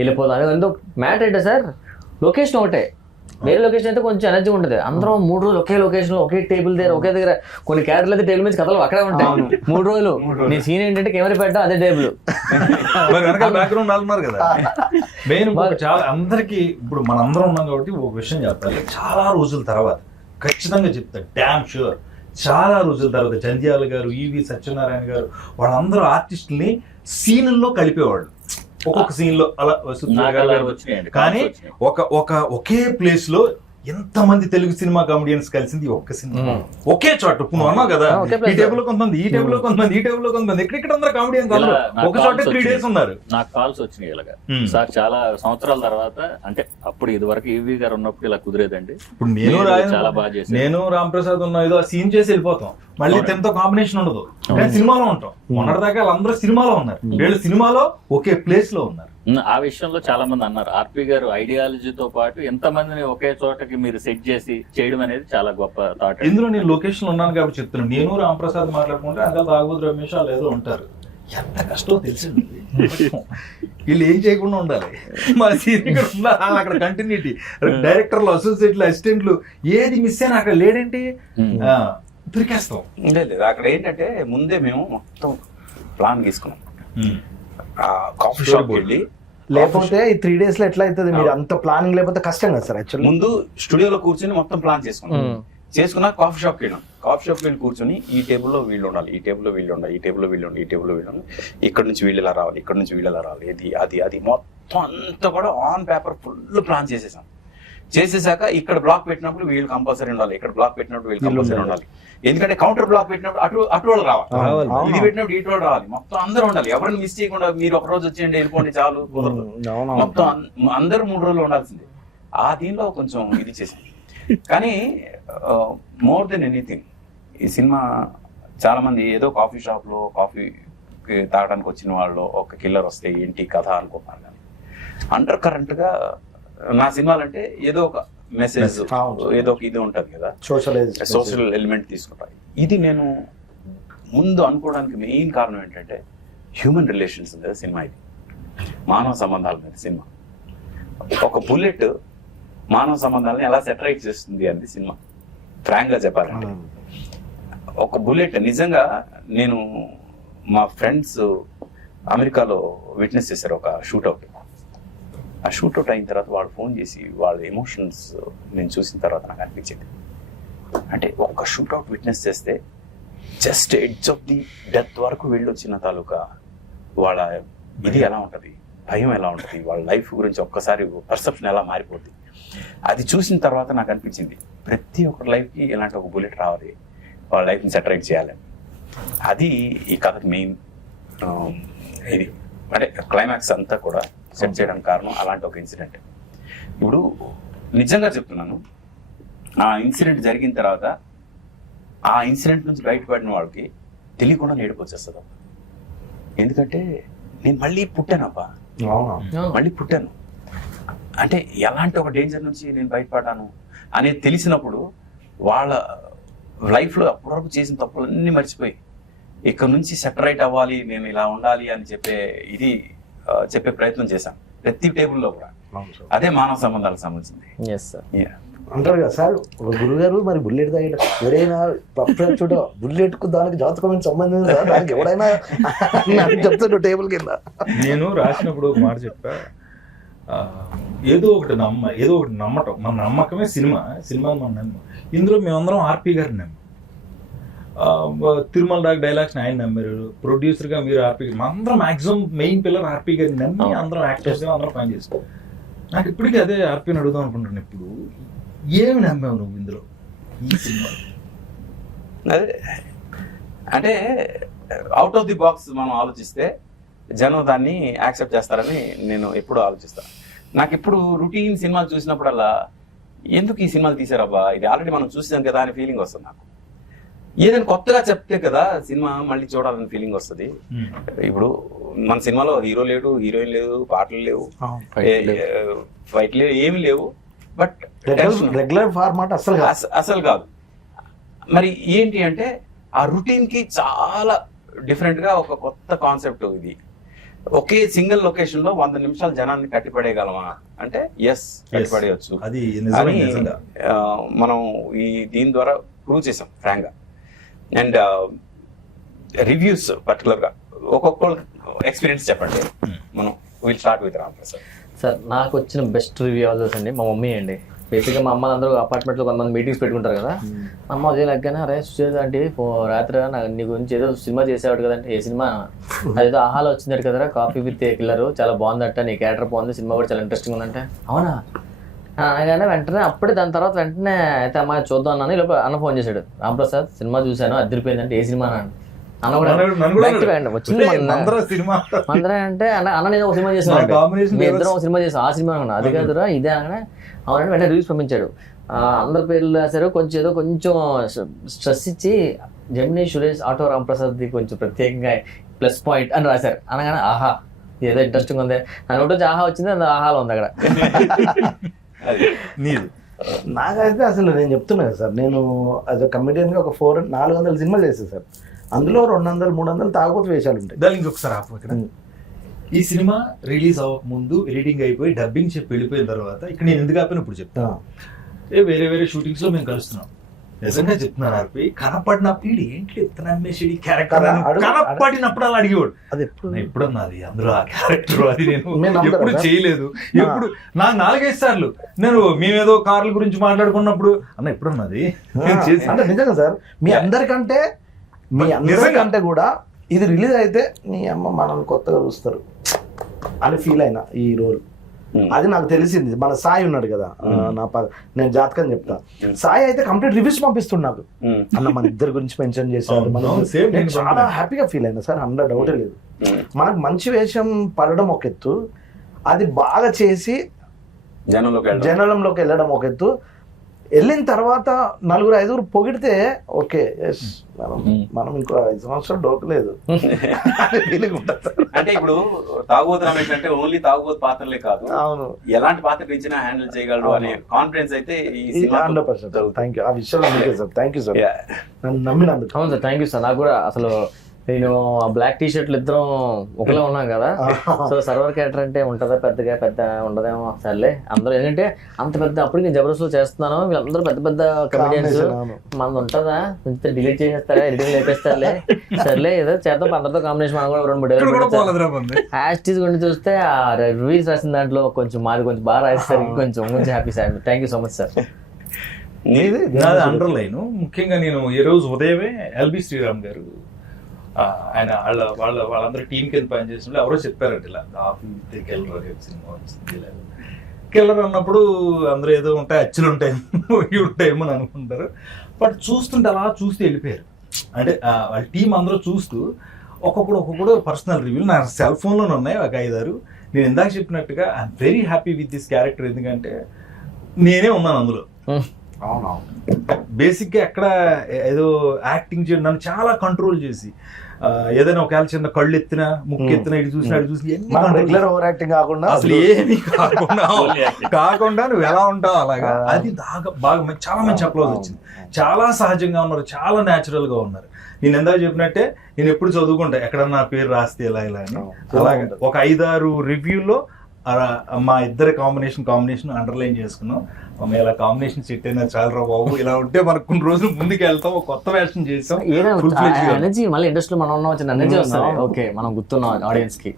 వెళ్ళిపోతాం. ఎందుకు మ్యాటర్ ఏంటో సార్, లొకేషన్ ఒకటే, వేరే లొకేషన్ అయితే కొంచెం ఎనర్జీ ఉంటుంది. అందరం 3 రోజులు ఒకే లొకేషన్ లో, ఒకే టేబుల్ దగ్గర, ఒకే దగ్గర. కొన్ని క్యారెక్టర్లు అయితే టేబుల్ మీద కథలు అక్కడే ఉంటాయి. 3 రోజులు నీ సీన్ ఏంటంటే కెమెరా పెట్టడం అదే టేబుల్, బ్యాక్గ్రౌండ్ ఉన్నారు కదా. మెయిన్ చాలా అందరికి ఇప్పుడు మనందరం ఉన్నాం కాబట్టి ఒక విషయం చెప్పాలి, చాలా రోజుల తర్వాత ఖచ్చితంగా చెప్తా, డ్యామ్ షూర్, చాలా రోజుల తర్వాత జంధ్యాల గారు, ఈవి సత్యనారాయణ గారు, వాళ్ళందరూ ఆర్టిస్టుల్ని సీన్ల్లో కలిపేవాళ్ళు. ఒక్కొక్క సీన్ లో అలా కానీ ఒకే ప్లేస్ లో ఎంతమంది తెలుగు సినిమా కామెడియన్స్ కలిసింది ఒక్క సినిమా, ఒకే చోట. ఇప్పుడు నువ్వు అన్నావు కదా, ఈ టేబుల్ లో కొంతమంది, ఈ టేబుల్ లో కొంతమంది, ఈ టేబుల్ లో కొంతమంది, ఎక్కడెక్కడ అందరూ కామెడియన్స్ ఒక చోట 3 days ఉన్నారు. నాకు కాల్స్ వచ్చినాయి ఇలాగా సార్, చాలా సంవత్సరాల తర్వాత. అంటే అప్పుడు ఇది వరకు ఈవీ గారు ఉన్నప్పుడు ఇలా కుదిరేదండి. ఇప్పుడు చాలా బాగా చేసి నేను రాంప్రసాద్ ఉన్నా ఏదో సీన్ చేసి వెళ్ళిపోతాం, మళ్ళీ తనతో కాంబినేషన్ ఉండదు, కానీ సినిమాలో ఉంటాం. మొన్నటిదాకా వాళ్ళందరూ సినిమాలో ఉన్నారు, వీళ్ళు సినిమాలో ఒకే ప్లేస్ లో ఉన్నారు. ఆ విషయంలో చాలా మంది అన్నారు, ఆర్పి గారు ఐడియాలజీతో పాటు ఎంతమందిని ఒకే చోటకి మీరు సెట్ చేసి చేయడం అనేది చాలా గొప్ప థాట్. ఇందులో నేను లొకేషన్ ఉన్నాను కాబట్టి చెప్తున్నాను. నేను రాంప్రసాద్ మాట్లాడుకుంటే అంకల్ తాగుబోతు రమేష్ వాళ్ళు ఏదో ఉంటారు, ఎంత కష్టం తెలిసింది. వీళ్ళు ఏం చేయకుండా ఉండాలి, మా సీనియర్ ఉండాలి, అక్కడ కంటిన్యూటీ, డైరెక్టర్లు, అసోసియేట్లు, అసిస్టెంట్లు, ఏది మిస్ అయినా అక్కడ లేడంటే దొరికేస్తాం. లేదు, అక్కడ ఏంటంటే ముందే మేము మొత్తం ప్లాన్ తీసుకున్నాం. కాఫీ షాప్ వెళ్ళి, లేకపోతే ఈ 3 days లో ఎట్లా అవుతుంది, మీరు అంత ప్లానింగ్ లేకపోతే కష్టం కదా సార్. యాక్చువల్లీ ముందు స్టూడియోలో కూర్చొని మొత్తం ప్లాన్ చేసుకున్నా కాఫీ షాప్కి వెళ్ళాం. కాఫీ షాప్కి వెళ్ళి కూర్చొని ఈ టేబుల్లో వీళ్ళు ఉండాలి, ఈ టేబుల్లో వీళ్ళు ఉండాలి, ఈ టేబుల్లో వీళ్ళు ఉండాలి, ఈ టేబుల్లో వీళ్ళు ఉండాలి, ఇక్కడ నుంచి వీళ్ళు ఇలా రావాలి, ఇక్కడ నుంచి వీళ్ళు ఇలా రావాలి, ఇది అది మొత్తం అంతా కూడా ఆన్ పేపర్ ఫుల్ ప్లాన్ చేసేసాం. చేసేసాక ఇక్కడ బ్లాక్ పెట్టినప్పుడు వీళ్ళు కంపల్సరీ ఉండాలి, ఇక్కడ బ్లాక్ పెట్టినప్పుడు వీళ్ళు కంపల్సరీ ఉండాలి. ఎందుకంటే కౌంటర్ బ్లాక్ పెట్టినప్పుడు అటు వాళ్ళు రావాలి, ఇది పెట్టినప్పుడు ఇటు వాళ్ళు రావాలి, మొత్తం అందరూ ఉండాలి. ఎవరిని మిస్ చేయకుండా మీరు ఒక రోజు వచ్చేయండి వెళ్ళిపోండి చాలు కుదరదు. మొత్తం అందరూ 3 రోజులు ఉండాల్సిందే. ఆ దీనిలో కొంచెం ఇది చేసింది. కానీ మోర్ దెన్ ఎనీథింగ్ ఈ సినిమా చాలా మంది ఏదో కాఫీ షాప్ లో కాఫీ తాగడానికి వచ్చిన వాళ్ళు ఒక కిల్లర్ వస్తే ఏంటి కథ అనుకుంటున్నారు. కానీ అండర్ కరెంట్ గా నా సినిమాలంటే ఏదో ఒక మెసేజ్, ఏదో ఒక ఇది ఉంటది కదా, సోషల్ ఎలిమెంట్ తీసుకుంటారు. ఇది నేను ముందు అనుకోవడానికి మెయిన్ కారణం ఏంటంటే హ్యూమన్ రిలేషన్స్ మీద సినిమా, ఇది మానవ సంబంధాల మీద సినిమా. ఒక బుల్లెట్ మానవ సంబంధాలను ఎలా సెటరైట్ చేస్తుంది అనేది సినిమా. ఫ్రాంక్ గా చెప్పాలంటే ఒక బుల్లెట్ నిజంగా నేను మా ఫ్రెండ్స్ అమెరికాలో విట్నెస్ చేశారు ఒక షూట్అవుట్. ఆ షూట్అవుట్ అయిన తర్వాత వాళ్ళు ఫోన్ చేసి వాళ్ళ ఎమోషన్స్ నేను చూసిన తర్వాత నాకు అనిపించింది, అంటే ఒక షూట్అవుట్ విట్నెస్ చేస్తే just edge of the death వరకు వెళ్ళొచ్చిన తాలూకా వాళ్ళ ఇది ఎలా ఉంటుంది, భయం ఎలా ఉంటుంది, వాళ్ళ లైఫ్ గురించి ఒక్కసారి పర్సెప్షన్ ఎలా మారిపోద్ది. అది చూసిన తర్వాత నాకు అనిపించింది ప్రతి ఒక్కరి లైఫ్కి ఇలాంటి ఒక బుల్లెట్ రావాలి, వాళ్ళ లైఫ్ని సెటరైట్ చేయాలి. అది ఈ కథకి మెయిన్ ఇది, అంటే క్లైమాక్స్ అంతా కూడా సెట్ చేయడానికి కారణం అలాంటి ఒక ఇన్సిడెంట్. ఇప్పుడు నిజంగా చెప్తున్నాను, ఆ ఇన్సిడెంట్ జరిగిన తర్వాత ఆ ఇన్సిడెంట్ నుంచి బయటపడిన వాళ్ళకి తెలియకుండా ఏడుపు వచ్చేస్తుంది. ఎందుకంటే నేను మళ్ళీ పుట్టానబ్బా, మళ్ళీ పుట్టాను అంటే ఎలాంటి ఒక డేంజర్ నుంచి నేను బయటపడ్డాను అనేది తెలిసినప్పుడు వాళ్ళ లైఫ్లో అప్పటివరకు చేసిన తప్పులన్నీ మర్చిపోయి ఇక్కడ నుంచి సెటరైట్ అవ్వాలి, నేను ఇలా ఉండాలి అని చెప్పే ప్రయత్నం చేశాను ప్రతి టేబుల్లో కూడా. అదే మానవ సంబంధాలకు సంబంధించింది. అంటారు కదా సార్, ఒక గురుగారు మరి బుల్లెట్ తాగిట ఎవరైనా చూడ బుల్లెట్ కు దానికి జాతకమైన సంబంధం ఉందా, దానికి ఎవరైనా చెప్తాడు టేబుల్ కింద. నేను రాసినప్పుడు ఒక మాట చెప్పా, ఏదో ఒకటి నమ్మటం, మన నమ్మకమే సినిమా మన నమ్మకం. ఇందులో మేమందరం ఆర్పి గారిని నమ్మాం, తిరుమల రాగ్ డైలాగ్స్ ఆయన నమ్మారు, ప్రొడ్యూసర్గా మీరు ఆర్పి గారు, అందరం మాక్సిమం మెయిన్ పిల్లర్ ఆర్పి గారిని నమ్మి అందరం యాక్టర్స్గా అందరం పని చేస్తాం. నాకు ఇప్పటికీ అదే ఆర్పిని అడుగుదాం అనుకుంటున్నాను, ఇప్పుడు ఏమి నమ్మావు నువ్వు ఇందులో ఈ సినిమా? అదే అంటే అవుట్ ఆఫ్ ది బాక్స్ మనం ఆలోచిస్తే జనం దాన్ని యాక్సెప్ట్ చేస్తారని నేను ఎప్పుడు ఆలోచిస్తాను. నాకు ఇప్పుడు రొటీన్ సినిమాలు చూసినప్పుడల్లా ఎందుకు ఈ సినిమాలు తీసారబ్బా, ఇది ఆల్రెడీ మనం చూసాం కదా అని ఫీలింగ్ వస్తుంది నాకు. ఏదైనా కొత్తగా చెప్తే కదా సినిమా మళ్ళీ చూడాలని ఫీలింగ్ వస్తుంది. ఇప్పుడు మన సినిమాలో హీరో లేడు, హీరోయిన్ లేదు, పాటలు లేవు, ఫైట్ లేవు, ఏమి లేవు, బట్ రెగ్యులర్ ఫార్మాట్ అసలు కాదు. మరి ఏంటి అంటే ఆ రొటీన్ కి చాలా డిఫరెంట్ గా ఒక కొత్త కాన్సెప్ట్ ఇది. ఒకే సింగిల్ లొకేషన్ లో 100 నిమిషాలు జనాన్ని కట్టిపడేయగలమా అంటే ఎస్, కట్టిపడేయచ్చు అని మనం ఈ దీని ద్వారా ప్రూవ్ చేసాం ఫ్రాంక్ గా. అండ్ రివ్యూస్ పర్టికులర్ గా ఒక్కొక్కరు ఎక్స్పీరియన్స్ చెప్పండి. మనం will start with Ram Prasad sir. నాకు వచ్చిన బెస్ట్ రివ్యూ అండి మా మమ్మీ అండి. బేసిక్గా మా అమ్మ అందరూ అపార్ట్మెంట్లో కొంతమంది మీటింగ్స్ పెట్టుకుంటారు కదా, మా అమ్మ అదే లెక్కనే అరే సుచేత అంటే రాత్రి నీ గురించి ఏదో సినిమా చేసేవాడు కదంటే, ఏ సినిమా అదేదో ఆహాలో వచ్చింది కదరా కాఫీ విత్ కిల్లర్, చాలా బాగుందట, నీ క్యారెక్టర్ బాగుంది, సినిమా కూడా చాలా ఇంట్రెస్టింగ్ ఉందంటే అవునా అనగానే వెంటనే అప్పుడే దాని తర్వాత వెంటనే అయితే అమ్మాయి చూద్దాం అన్నాను. ఇలా అన్న ఫోన్ చేశాడు, రాంప్రసాద్ సినిమా చూశాను అదిరిపోయిందంటే, ఏ సినిమా అన్న కూడా వచ్చింది అందరూ అంటే అన్న నేను ఒక సినిమా చేశాను, మీ ఇద్దరం ఒక సినిమా చేసాం, ఆ సినిమా అనుకున్నా, అది కాదురా ఇదే అనగానే అవునంటే వెంటనే రివ్యూస్ పంపించాడు. అందరి పేర్లు రాశారు, కొంచెం ఏదో కొంచెం స్ట్రెస్ ఇచ్చి జెమినీ సురేష్ ఆటో రాంప్రసాద్ది కొంచెం ప్రత్యేకంగా ప్లస్ పాయింట్ అని రాశారు. అనగానే ఆహా ఏదో ఇంట్రెస్టింగ్ ఉంది అని ఒకటి ఆహా వచ్చింది, అది ఆహాలో ఉంది అక్కడ. నాకైతే అసలు నేను చెప్తున్నా కదా సార్, నేను అది కమిడియన్గా ఒక 400 సినిమాలు చేస్తాను సార్, అందులో 200-300 తాగుబోతు వేషాలు ఉంటాయి. దాని ఇంకొకసారి ఆపు. ఈ సినిమా రిలీజ్ అవ్వక ముందు ఎడిటింగ్ అయిపోయి డబ్బింగ్ చెప్పి వెళ్ళిపోయిన తర్వాత ఇక్కడ నేను ఎందుకు ఆపాను ఇప్పుడు చెప్తా. వేరే వేరే షూటింగ్స్ లో మేము కలుస్తున్నాం, నిజంగా చెప్తున్నాను ఆర్పి, కనపడినప్పుడు ఏంటి ఎత్తనమ్మేసి క్యారెక్టర్ కనపడినప్పుడు అలా అడిగేవాడు, అది ఎప్పుడన్నది అందులో ఆ క్యారెక్టర్, అది నేను ఎప్పుడు చేయలేదు. ఎప్పుడు నాకు 4-5 సార్లు నేను మేమేదో కార్ల గురించి మాట్లాడుకున్నప్పుడు అన్న ఎప్పుడన్నది అంటే నిజంగా సార్, మీ అందరికంటే కూడా ఇది రిలీజ్ అయితే మీ అమ్మ మనల్ని కొత్తగా చూస్తారు అని ఫీల్ అయినా ఈ రోల్ అది నాకు తెలిసింది. మన సాయి ఉన్నాడు కదా, నేను జాతకం చెప్తా, సాయి అయితే కంప్లీట్ రివ్యూస్ పంపిస్తున్నాడు అన్న మన ఇద్దరి గురించి మెన్షన్ చేశారు. నేను చాలా హ్యాపీగా ఫీల్ అయినా సార్, 100 డౌటే లేదు. మనకు మంచి వేషం పడడం ఒక ఎత్తు, అది బాగా చేసి జనంలోకి వెళ్ళడం ఒక ఎత్తు, వెళ్ళిన తర్వాత 4-5 పొగిడితే ఓకే, మనం ఇంకో 5 సంవత్సరాలు డోకలేదు. అంటే ఇప్పుడు తాగుబోతు రమేష్ అంటే ఓన్లీ తాగుబోతు పాత్రలే కాదు, అవును, ఎలాంటి పాత్ర ఇచ్చినా హ్యాండిల్ చేయగలడు అనే కాన్ఫిడెన్స్ అయితే ఈ 100%. థ్యాంక్ యూ ఆ విషయంలో, సార్ థ్యాంక్ యూ సార్, నన్ను నమ్మినందుకు. అవును సార్, థ్యాంక్ యూ సార్. నాకు కూడా అసలు నేను ఆ బ్లాక్ టీ షర్ట్లు ఇద్దరం ఒకలా ఉన్నాం కదా, సో సర్వర్ క్యారెక్టర్ అంటే ఉంటుందా పెద్ద ఉండదేమో, సర్లే అందరూ ఏంటంటే అంత పెద్ద, అప్పుడు నేను జబర్దస్త్ చేస్తున్నాను, వీళ్ళందరూ పెద్ద కమెడియన్స్, మనది ఉంటుందా కొంచెం డిలీట్ చేసేస్తారా, ఎడిటింగ్ లేపేస్తారులే, సర్లే ఏదో చేద్దాం అందరితో కాంబినేషన్, మనం కూడా 2-3 హ్యాష్ గురించి చూస్తే ఆ రివ్యూస్ రాసిన దాంట్లో కొంచెం మాది కొంచెం బాగా రాసేసరికి కొంచెం happy sir. Thank you so much sir. నాది అండర్లైన్ ముఖ్యంగా నేను ఈ రోజు ఉదయమే ఎల్బి శ్రీరామ్ గారు ఆయన వాళ్ళందరూ టీం కింద పనిచేసినప్పుడు ఎవరో చెప్పారంట, ఇలా కాఫీ కిల్లర్ సినిమా వచ్చింది. కిల్లర్ అన్నప్పుడు అందరూ ఏదో ఉంటాయి, అచ్చులు ఉంటాయి, ఇవి ఉంటాయేమో అని అనుకుంటారు. బట్ చూస్తుంటే అలా చూస్తూ వెళ్ళిపోయారు. అంటే వాళ్ళ టీం అందరూ చూస్తూ ఒక్కొక్కడు పర్సనల్ రివ్యూలు నా సెల్ ఫోన్లోనే ఉన్నాయి ఒక 5-6. నేను ఇందాక చెప్పినట్టుగా I'm very happy with this character, ఎందుకంటే నేనే ఉన్నాను అందులో. బేసిక్గా ఎక్కడ ఏదో యాక్టింగ్ చేయడం, నన్ను చాలా కంట్రోల్ చేసి ఏదైనా ఒకవేళ చిన్న కళ్ళు ఎత్తినా ముక్కు ఎత్తినా ఇటు చూసినా ఇటు చూసి రెగ్యులర్ ఓవర్ యాక్టింగ్ కాకుండా అసలు ఏమీ కాకుండా నువ్వు ఎలా ఉంటావు అలాగా, అది బాగా చాలా మంచి అప్లోజ్ వచ్చింది. చాలా సహజంగా ఉన్నారు, చాలా న్యాచురల్ గా ఉన్నారు. నేను ఎందాక చెప్పినట్టే నేను ఎప్పుడు చదువుకుంటా ఎక్కడన్నా నా పేరు రాస్తే ఇలా అని. అలాగే ఒక 5-6 రివ్యూలో మా ఇద్దరి కాంబినేషన్ అండర్లైన్ చేసుకున్నాం. ఇలా కాంబినేషన్ సెట్ అయినా చాలా రా బాబు, ఇలా ఉంటే మనకు కొన్ని రోజులు ముందుకు వెళ్తాం, ఒక కొత్త వేషన్ చేస్తాం. ఎనర్జీ మళ్ళీ ఇండస్ట్రీలో మనం ఉన్నాం, వచ్చిన ఎనర్జీ వస్తుంది. ఓకే, మనం గుర్తున్నాం ఆడియన్స్ కి.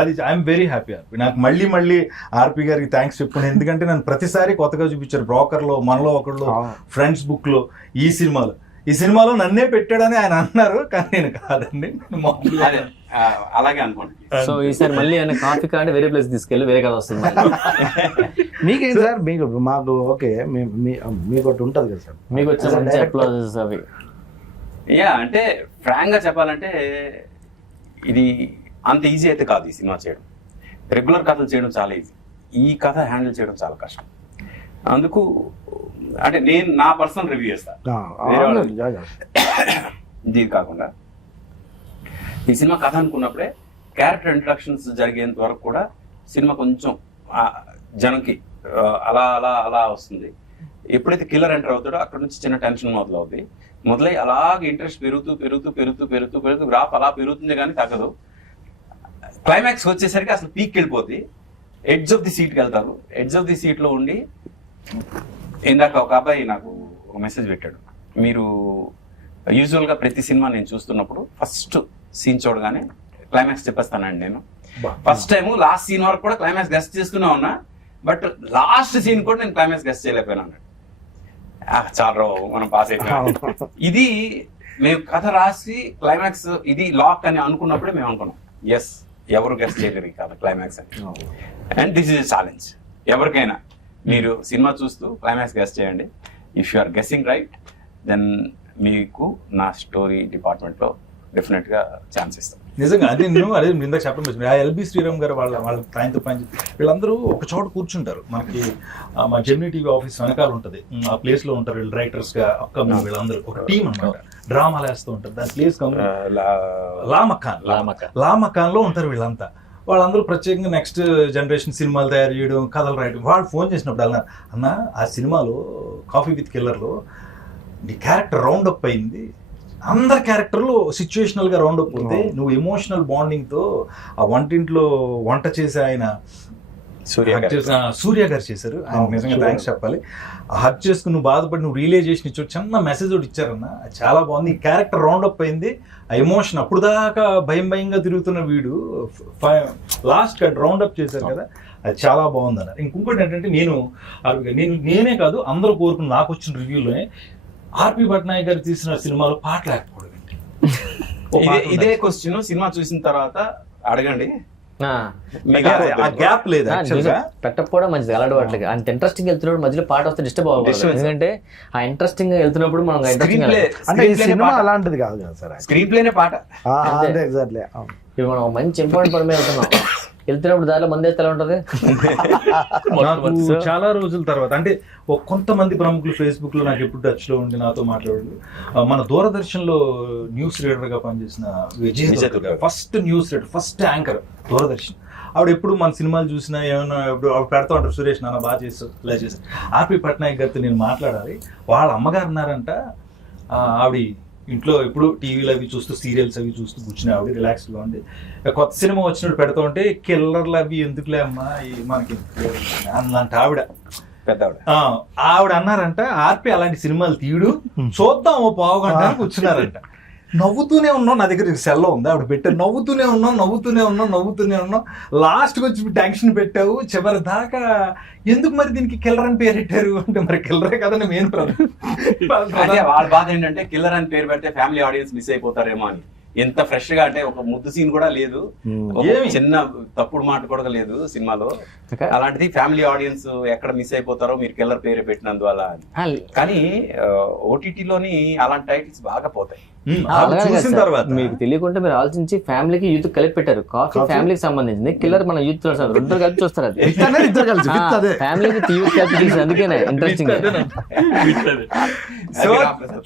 అది ఐఎమ్ వెరీ హ్యాపీ. నాకు మళ్ళీ ఆర్పి గారికి థ్యాంక్స్ చెప్పుకున్నాను, ఎందుకంటే నన్ను ప్రతిసారి కొత్తగా చూపించారు. బ్రోకర్ లో, మనలో ఒకళ్ళు, ఫ్రెండ్స్ బుక్ లో, ఈ సినిమాలో నన్నే పెట్టాడని ఆయన అన్నారు, కానీ నేను కాదండి, అలాగే అనుకోండి. సో ఈసారి మళ్ళీ ఆయన కాఫీ కాంటే వేరే ప్లేస్ తీసుకెళ్ళి వేరే కథ వస్తుంది. మీకేం సార్, మాకు ఓకే, మీకు ఒకటి ఉంటుంది కదా సార్, మీకు వచ్చే మంచి అప్లాజెస్ అవి. అంటే ఫ్రాంక్ గా చెప్పాలంటే ఇది అంత ఈజీ అయితే కాదు ఈ సినిమా చేయడం. రెగ్యులర్ కథలు చేయడం చాలా ఈజీ, ఈ కథ హ్యాండిల్ చేయడం చాలా కష్టం. అందుకు అంటే నేను నా పర్సనల్ రివ్యూ చేస్తాను. ఇది కాకుండా ఈ సినిమా కథ అనుకున్నప్పుడే క్యారెక్టర్ ఇంట్రడక్షన్స్ జరిగేంత వరకు కూడా సినిమా కొంచెం జనంకి అలా అలా అలా వస్తుంది. ఎప్పుడైతే కిల్లర్ ఎంటర్ అవుతాడో అక్కడ నుంచి చిన్న టెన్షన్ మొదలై అలాగే ఇంట్రెస్ట్ పెరుగుతూ గ్రాఫ్ అలా పెరుగుతుంది కానీ తగ్గదు. క్లైమాక్స్ వచ్చేసరికి అసలు పీక్ వెళ్ళిపోద్ది, ఎడ్జ్ ఆఫ్ ది సీట్కి వెళ్తారు. ఎడ్జ్ ఆఫ్ ది సీట్లో ఉండి ఇందాక ఒక అబ్బాయి నాకు ఒక మెసేజ్ పెట్టాడు, మీరు యూజువల్గా ప్రతి సినిమా నేను చూస్తున్నప్పుడు ఫస్ట్ సీన్ చూడగానే క్లైమాక్స్ చెప్పేస్తానండి. నేను ఫస్ట్ టైం లాస్ట్ సీన్ వరకు కూడా క్లైమాక్స్ గెస్ట్ చేస్తూనే ఉన్నా, బట్ లాస్ట్ సీన్ కూడా నేను క్లైమాక్స్ గెస్ట్ చేయలేకపోయినా అన్నాడు. చాలా మనం పాస్ అయిపోయాం. ఇది మేము కథ రాసి క్లైమాక్స్ ఇది లాక్ అని అనుకున్నప్పుడే మేము అనుకున్నాం, ఎస్ ఎవరు గెస్ట్ చేయలేరు కదా క్లైమాక్స్ అని. And this is a challenge ఎవరికైనా. మీరు సినిమా చూస్తూ క్లైమాక్స్ గెస్ట్ చేయండి. If you are guessing right, then మీకు నా స్టోరీ డిపార్ట్మెంట్లో డెఫినెట్గా ఛాన్స్ ఇస్తాం. నిజంగా అదే ఇందాక చెప్పడం వచ్చింది. ఆ ఎల్బి శ్రీరామ్ గారు వాళ్ళ ఆయనతో పని వీళ్ళందరూ ఒక చోట కూర్చుంటారు. మనకి మా జెమినీ టీవీ ఆఫీస్ వెనకాల ఉంటుంది, ఆ ప్లేస్ లో ఉంటారు వీళ్ళు రైటర్స్ గా. అప్కమింగ్ వీళ్ళందరూ ఒక టీం అనమాట, డ్రామాలు వేస్తూ ఉంటారు. దాని ప్లేస్ లామకాన్ లో ఉంటారు వీళ్ళంతా. వాళ్ళందరూ ప్రత్యేకంగా నెక్స్ట్ జనరేషన్ సినిమాలు తయారు చేయడం, కథలు రాయడం. వాళ్ళు ఫోన్ చేసినప్పుడు అన్న ఆ సినిమాలో కాఫీ విత్ కిల్లర్లో నీ క్యారెక్టర్ రౌండప్ అయింది, అందరి క్యారెక్టర్లు సిచ్యువేషనల్ గా రౌండప్ అవుతే నువ్వు ఎమోషనల్ బాండింగ్ తో ఆ వంటింట్లో వంట చేసే ఆయన సూర్య గారు చేశారు. ఆయన నిజంగా థ్యాంక్స్ చెప్పాలి. హక్ చేసుకుని నువ్వు బాధపడి నువ్వు రియలైజేషన్ ఇచ్చావు, చిన్న మెసేజ్ ఒకటి ఇచ్చారన్న, చాలా బాగుంది. ఈ క్యారెక్టర్ రౌండప్ అయింది, ఆ ఎమోషన్ అప్పుడు దాకా భయంగా తిరుగుతున్న వీడు లాస్ట్ రౌండప్ చేశారు కదా, అది చాలా బాగుంది అన్నారు. ఇంకొకటి ఏంటంటే నేనే కాదు అందరూ కోరుకున్న, నాకు వచ్చిన రివ్యూలోనే ఆర్పి పట్నాయక్ గారు తీసిన సినిమాలో పాటలు లేకపోవడం ఏంటి? ఇదే క్వశ్చన్ సినిమా చూసిన తర్వాత అడగండి. ఆ గ్యాప్ లేదు యాక్చువల్ గా. పెట్టకపోవడం మంచిది అలాంటి వాటికి. అంత ఇంట్రెస్టింగ్ వెళ్తున్నప్పుడు మధ్యలో పాట వస్తే డిస్టర్బ్ అవ్వాలి, ఎందుకంటే ఆ ఇంట్రెస్టింగ్ వెళ్తున్నప్పుడు మనం స్క్రీన్ ప్లే అంటే ఈ సినిమా అలాంటిది కాదు కదా సార్. స్క్రీన్ ప్లేనే పాట. అంతే ఎగ్జాక్ట్లీ. ఇప్పుడు మనం మంచి ఇంపార్టెంట్ పని మీద వెళ్తున్నప్పుడు దారిలో మంది అయితే ఎలా ఉంటది? నాకు చాలా రోజుల తర్వాత అంటే కొంతమంది ప్రముఖులు ఫేస్బుక్ లో నాకు ఎప్పుడు టచ్ లో ఉండి నాతో మాట్లాడారు. మన దూరదర్శన్ లో న్యూస్ రీడర్ గా పనిచేసిన Vijay, first news reader, first anchor Doordarshan. ఆవిడ ఎప్పుడు మన సినిమాలు చూసినా ఏమైనా ఇప్పుడు ఆవిడ పెడతా ఉంటారు, సురేష్ నాన్న బాగా చేస్తారు ఇలా చేస్తారు. ఆర్పి పట్నాయక్ గారితో నేను మాట్లాడాలి. వాళ్ళ అమ్మగారు ఉన్నారంట, ఆవిడ ఇంట్లో ఎప్పుడు టీవీలు అవి చూస్తూ సీరియల్స్ అవి చూస్తూ కూర్చుని ఆవిడ రిలాక్స్గా ఉంది. కొత్త సినిమా వచ్చినట్టు పెడతా ఉంటే కిల్లర్లు అవి ఎందుకులే అమ్మా మనకి అన్నంట ఆవిడ. ఆవిడ అన్నారంట ఆర్పి అలాంటి సినిమాలు తీయడు, చూద్దాం ఓ పావు గంట కూర్చున్నారంట. నవ్వుతూనే ఉన్నాం, నా దగ్గర సెల్లో ఉంది ఆవిడ పెట్టారు, నవ్వుతూనే ఉన్నాం. లాస్ట్కి వచ్చి టెన్షన్ పెట్టావు చివరి దాకా. ఎందుకు మరి దీనికి కిల్లర్ అని పేరు పెట్టారు అంటే మరి కిల్లరే కదండి మెయిన్ వాళ్ళ బాధ ఏంటంటే కిల్లర్ అని పేరు పెడితే ఫ్యామిలీ ఆడియన్స్ మిస్ అయిపోతారేమో అని. ఎంత ఫ్రెష్ గా అంటే ఒక ముద్దు సీన్ కూడా లేదు, చిన్న తప్పుడు మాట కూడా లేదు సినిమాలో. అలాంటిది ఫ్యామిలీ ఆడియన్స్ ఎక్కడ మిస్ అయిపోతారో మీరు కిల్లర్ పేరు పెట్టినందువల్ల. కానీ ఓటీటీలోని అలాంటి టైటిల్స్ బాగా పోతాయి. చూసిన తర్వాత మీకు తెలియకుండా మీరు ఆలోచించి ఫ్యామిలీకి యూత్ కలిపి పెట్టారు. కాఫీ ఫ్యామిలీకి సంబంధించింది, కిల్లర్ మన యూత్ రెండు కలిపి చూస్తారు. అది ఫ్యామిలీకి యూత్ కలిపి చూసి అందుకేనే ఇంట్రెస్టింగ్.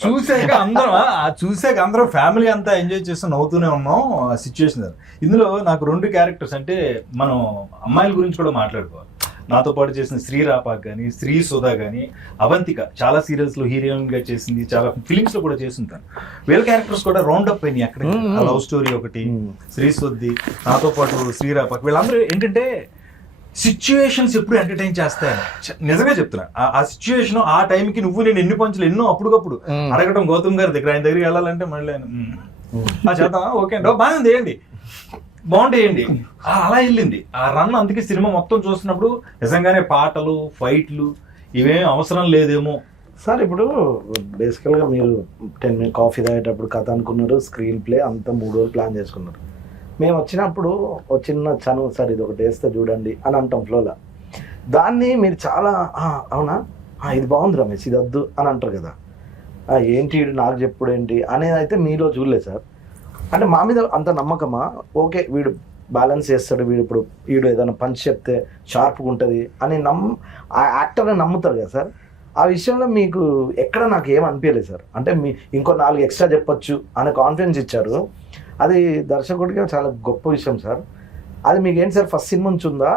చూసాక అందరం ఫ్యామిలీ అంతా ఎంజాయ్ చేస్తూ నవ్వుతూనే ఉన్నాం ఆ సిచ్యువేషన్. ఇందులో నాకు 2 క్యారెక్టర్స్ అంటే మనం అమ్మాయిల గురించి కూడా మాట్లాడుకోవాలి. నాతో పాటు చేసిన శ్రీ రాపాక్ కానీ, శ్రీ సుధా కానీ, అవంతిక చాలా సీరియల్స్ లో హీరోయిన్ గా చేసింది, చాలా ఫిలిమ్స్ లో కూడా చేస్తుంటాను. వీళ్ళ క్యారెక్టర్స్ కూడా రౌండ్ అప్ అయినాయి అక్కడ. లవ్ స్టోరీ ఒకటి, శ్రీ సుద్ది, నాతో పాటు శ్రీ రాపాక్, వీళ్ళందరూ ఏంటంటే సిచ్యువేషన్స్ ఎప్పుడు ఎంటర్టైన్ చేస్తాయని నిజంగా చెప్తున్నా. ఆ సిచ్యువేషన్ ఆ టైంకి నువ్వు నేను ఎన్ని పంచులు ఎన్నో అప్పుడుకప్పుడు అడగడం గౌతమ్ గారి దగ్గర, ఆయన దగ్గరికి వెళ్ళాలంటే మళ్ళీ చేద్దాం ఓకే అండి బాగా వేయండి బాగుండేయండి అలా వెళ్ళింది ఆ రన్. అందుకే సినిమా మొత్తం చూసినప్పుడు నిజంగానే పాటలు ఫైట్లు ఇవేం అవసరం లేదేమో సార్. ఇప్పుడు బేసికల్గా మీరు 10 minutes కాఫీ తాగేటప్పుడు కథ అనుకున్నారు, స్క్రీన్ ప్లే అంతా 3 రోజులు ప్లాన్ చేసుకున్నారు. మేము వచ్చినప్పుడు ఒక చిన్న చనువు సార్ ఇది ఒకటి వేస్తే చూడండి అని అంటాం ఫ్లోలో. దాన్ని మీరు చాలా అవునా ఇది బాగుంది రమేష్ ఇది వద్దు అని అంటారు కదా. ఏంటి నాకు చెప్పుడు ఏంటి అనేది అయితే మీలో చూడలేదు సార్. అంటే మా మీద అంత నమ్మకమా? ఓకే వీడు బ్యాలెన్స్ చేస్తాడు, వీడు ఏదైనా పంచ్ చెప్తే షార్ప్గా ఉంటుంది అని ఆ యాక్టర్ని నమ్ముతారు కదా సార్. ఆ విషయంలో మీకు ఎక్కడ నాకు ఏం అనిపించలేదు సార్. అంటే ఇంకో 4 ఎక్స్ట్రా చెప్పొచ్చు అనే కాన్ఫిడెన్స్ ఇచ్చారు. అది దర్శకుడిగా చాలా గొప్ప విషయం సార్. అది మీకు ఏంటి సార్ ఫస్ట్ సీన్ నుంచి ఉందా?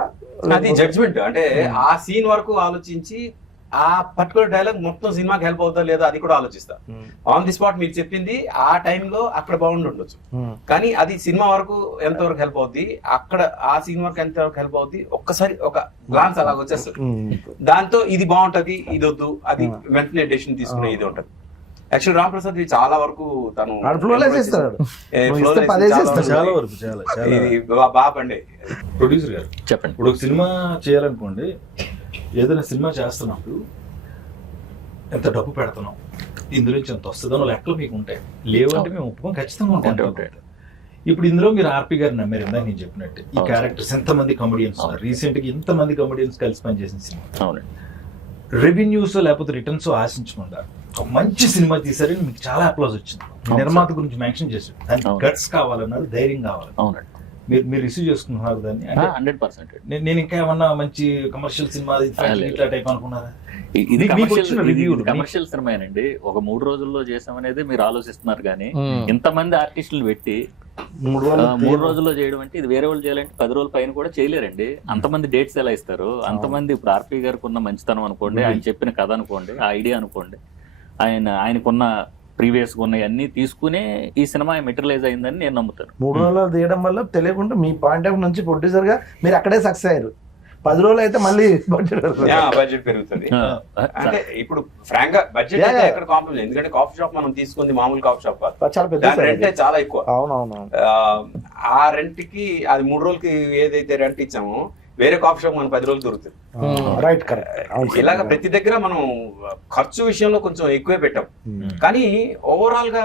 అది జడ్జ్మెంట్ అంటే ఆ సీన్ వరకు ఆలోచించి ఆ పర్టికులర్ డైలాగ్ మొత్తం సినిమాకి హెల్ప్ అవుతా లేదా అది కూడా ఆలోచిస్తా. ఆన్ ది స్పాట్ మీరు చెప్పింది ఆ టైంలో అక్కడ బాగుండి ఉండొచ్చు, కానీ అది సినిమా వరకు ఎంతవరకు హెల్ప్ అవుద్ది, అక్కడ ఆ సీన్ వరకు ఎంతవరకు హెల్ప్ అవుద్ది ఒక్కసారి ఒక గ్లాన్స్ అలాగ వచ్చేస్తుంది. దాంతో ఇది బాగుంటది ఇది వద్దు అది వెంటనే డెసిషన్ తీసుకునే ఇది ఉంటది. యాక్చువల్ రామ్ ప్రసాద్ చాలా వరకు తను బాబండి ప్రొడ్యూసర్ గారు చెప్పండి. ఇప్పుడు ఒక సినిమా చేయాలనుకోండి, ఏదైనా సినిమా చేస్తున్నప్పుడు ఎంత డబ్బు పెడుతున్నాం, ఇందులోంచి ఎంత వస్తుందో లెక్కలు మీకు ఉంటాయి. లేవంటే మేము ఒప్పుకొని ఖచ్చితంగా ఉంటాయి. ఇప్పుడు ఇందులో మీరు ఆర్పి గారు నమ్మారు ఇందాక నేను చెప్పినట్టు. ఈ క్యారెక్టర్స్ ఎంతమంది కమెడియన్స్ ఉన్నారు, రీసెంట్ గా ఇంతమంది కమెడియన్స్ కలిసి పనిచేసిన సినిమా. రెవెన్యూస్ లేకపోతే రిటర్న్స్ ఆశించకుండా ఒక మంచి సినిమా తీసారని మీకు చాలా అప్లాజ్ వచ్చింది. నిర్మాత గురించి మెన్షన్ చేశారు, దానికి గట్స్ కావాలన్నారు, ధైర్యం కావాలి. మీరు రిసీవ్ చేసుకున్నారు దాన్ని? 100%. నేను ఇంకా ఏమన్నా మంచి కమర్షియల్ సినిమా ఇట్లా టైప్ అనుకున్నారా? ఇది కమర్షియల్ సినిమానండి. ఒక 3 రోజుల్లో చేసామనేది మీరు ఆలోచిస్తున్నారు, కానీ ఇంతమంది ఆర్టిస్టులు పెట్టి 3 రోజుల్లో చేయడం అంటే ఇది వేరే వాళ్ళు చేయాలంటే 10 రోజుల పైన కూడా చేయలేరండి. అంతమంది డేట్స్ ఎలా ఇస్తారు? అంతమంది ఇప్పుడు ఆర్పి గారికి ఉన్న మంచితనం అనుకోండి, ఆయన చెప్పిన కథ అనుకోండి, ఆ ఐడియా అనుకోండి, ఆయనకున్న ప్రీవియస్ గా ఉన్నాయన్నీ తీసుకునే ఈ సినిమా మెటీరియలైజ్ అయిందని నేను నమ్ముతాను. 3 రోజులు తీయడం వల్ల తెలియకుండా మీ పాయింట్ ఆఫ్ నుంచి ప్రొడ్యూసర్ గా మీరు అక్కడే సక్సెస్ అయ్యారు. 10 రోజులు అయితే మళ్ళీ బడ్జెట్ పెరుగుతుంది. అంటే ఇప్పుడు ఫ్రాంక్ గా బడ్జెట్ అయితే ఎక్కడ కాంప్రమైజ్, ఎందుకంటే కాఫీ షాప్ మనం తీసుకుంది మామూలు కాఫీ షాప్ కాదు, రెంట్ చాలా ఎక్కువ. అవునవును. ఆ రెంట్ కి అది 3 రోజులకి ఏదైతే రెంట్ ఇచ్చామో వేరే కాఫీ షాప్ మనం 10 రోజులు దొరుకుతుంది. Right, correct. ఇలాగ ప్రతి దగ్గర మనం ఖర్చు విషయంలో కొంచెం ఎక్కువే పెట్టాం, కానీ ఓవరాల్ గా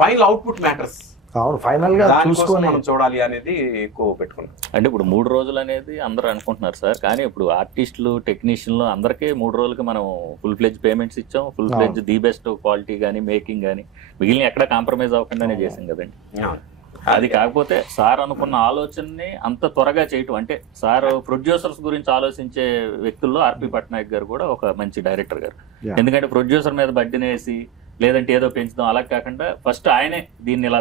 ఫైనల్ అవుట్పుట్ మ్యాటర్స్. అవును ఫైనల్ గా దానికోసం చూసుకొని మనం చూడాలి అనేది ఎక్కువ పెట్టుకున్నాం. అంటే ఇప్పుడు 3 రోజులు అనేది అందరూ అనుకుంటున్నారు సార్, కానీ ఇప్పుడు ఆర్టిస్టులు టెక్నీషియన్లు అందరికీ 3 రోజులకి మనం ఫుల్ ఫ్లెడ్జ్ పేమెంట్స్ ఇచ్చాం, full fledged the best quality కానీ మేకింగ్ కానీ మిగిలిన ఎక్కడ కాంప్రమైజ్ అవ్వకుండానే చేసాం కదండి. అది కాకపోతే సార్ అనుకున్న ఆలోచనని అంత త్వరగా చేయటం, అంటే సార్ ప్రొడ్యూసర్స్ గురించి ఆలోచించే వ్యక్తుల్లో ఆర్పి పట్నాయక్ గారు కూడా ఒక మంచి డైరెక్టర్ గారు. ఎందుకంటే ప్రొడ్యూసర్ మీద బడ్డీని వేసి లేదంటే ఏదో పెంచుదాం అలా కాకుండా ఫస్ట్ ఆయనే దీన్ని ఇలా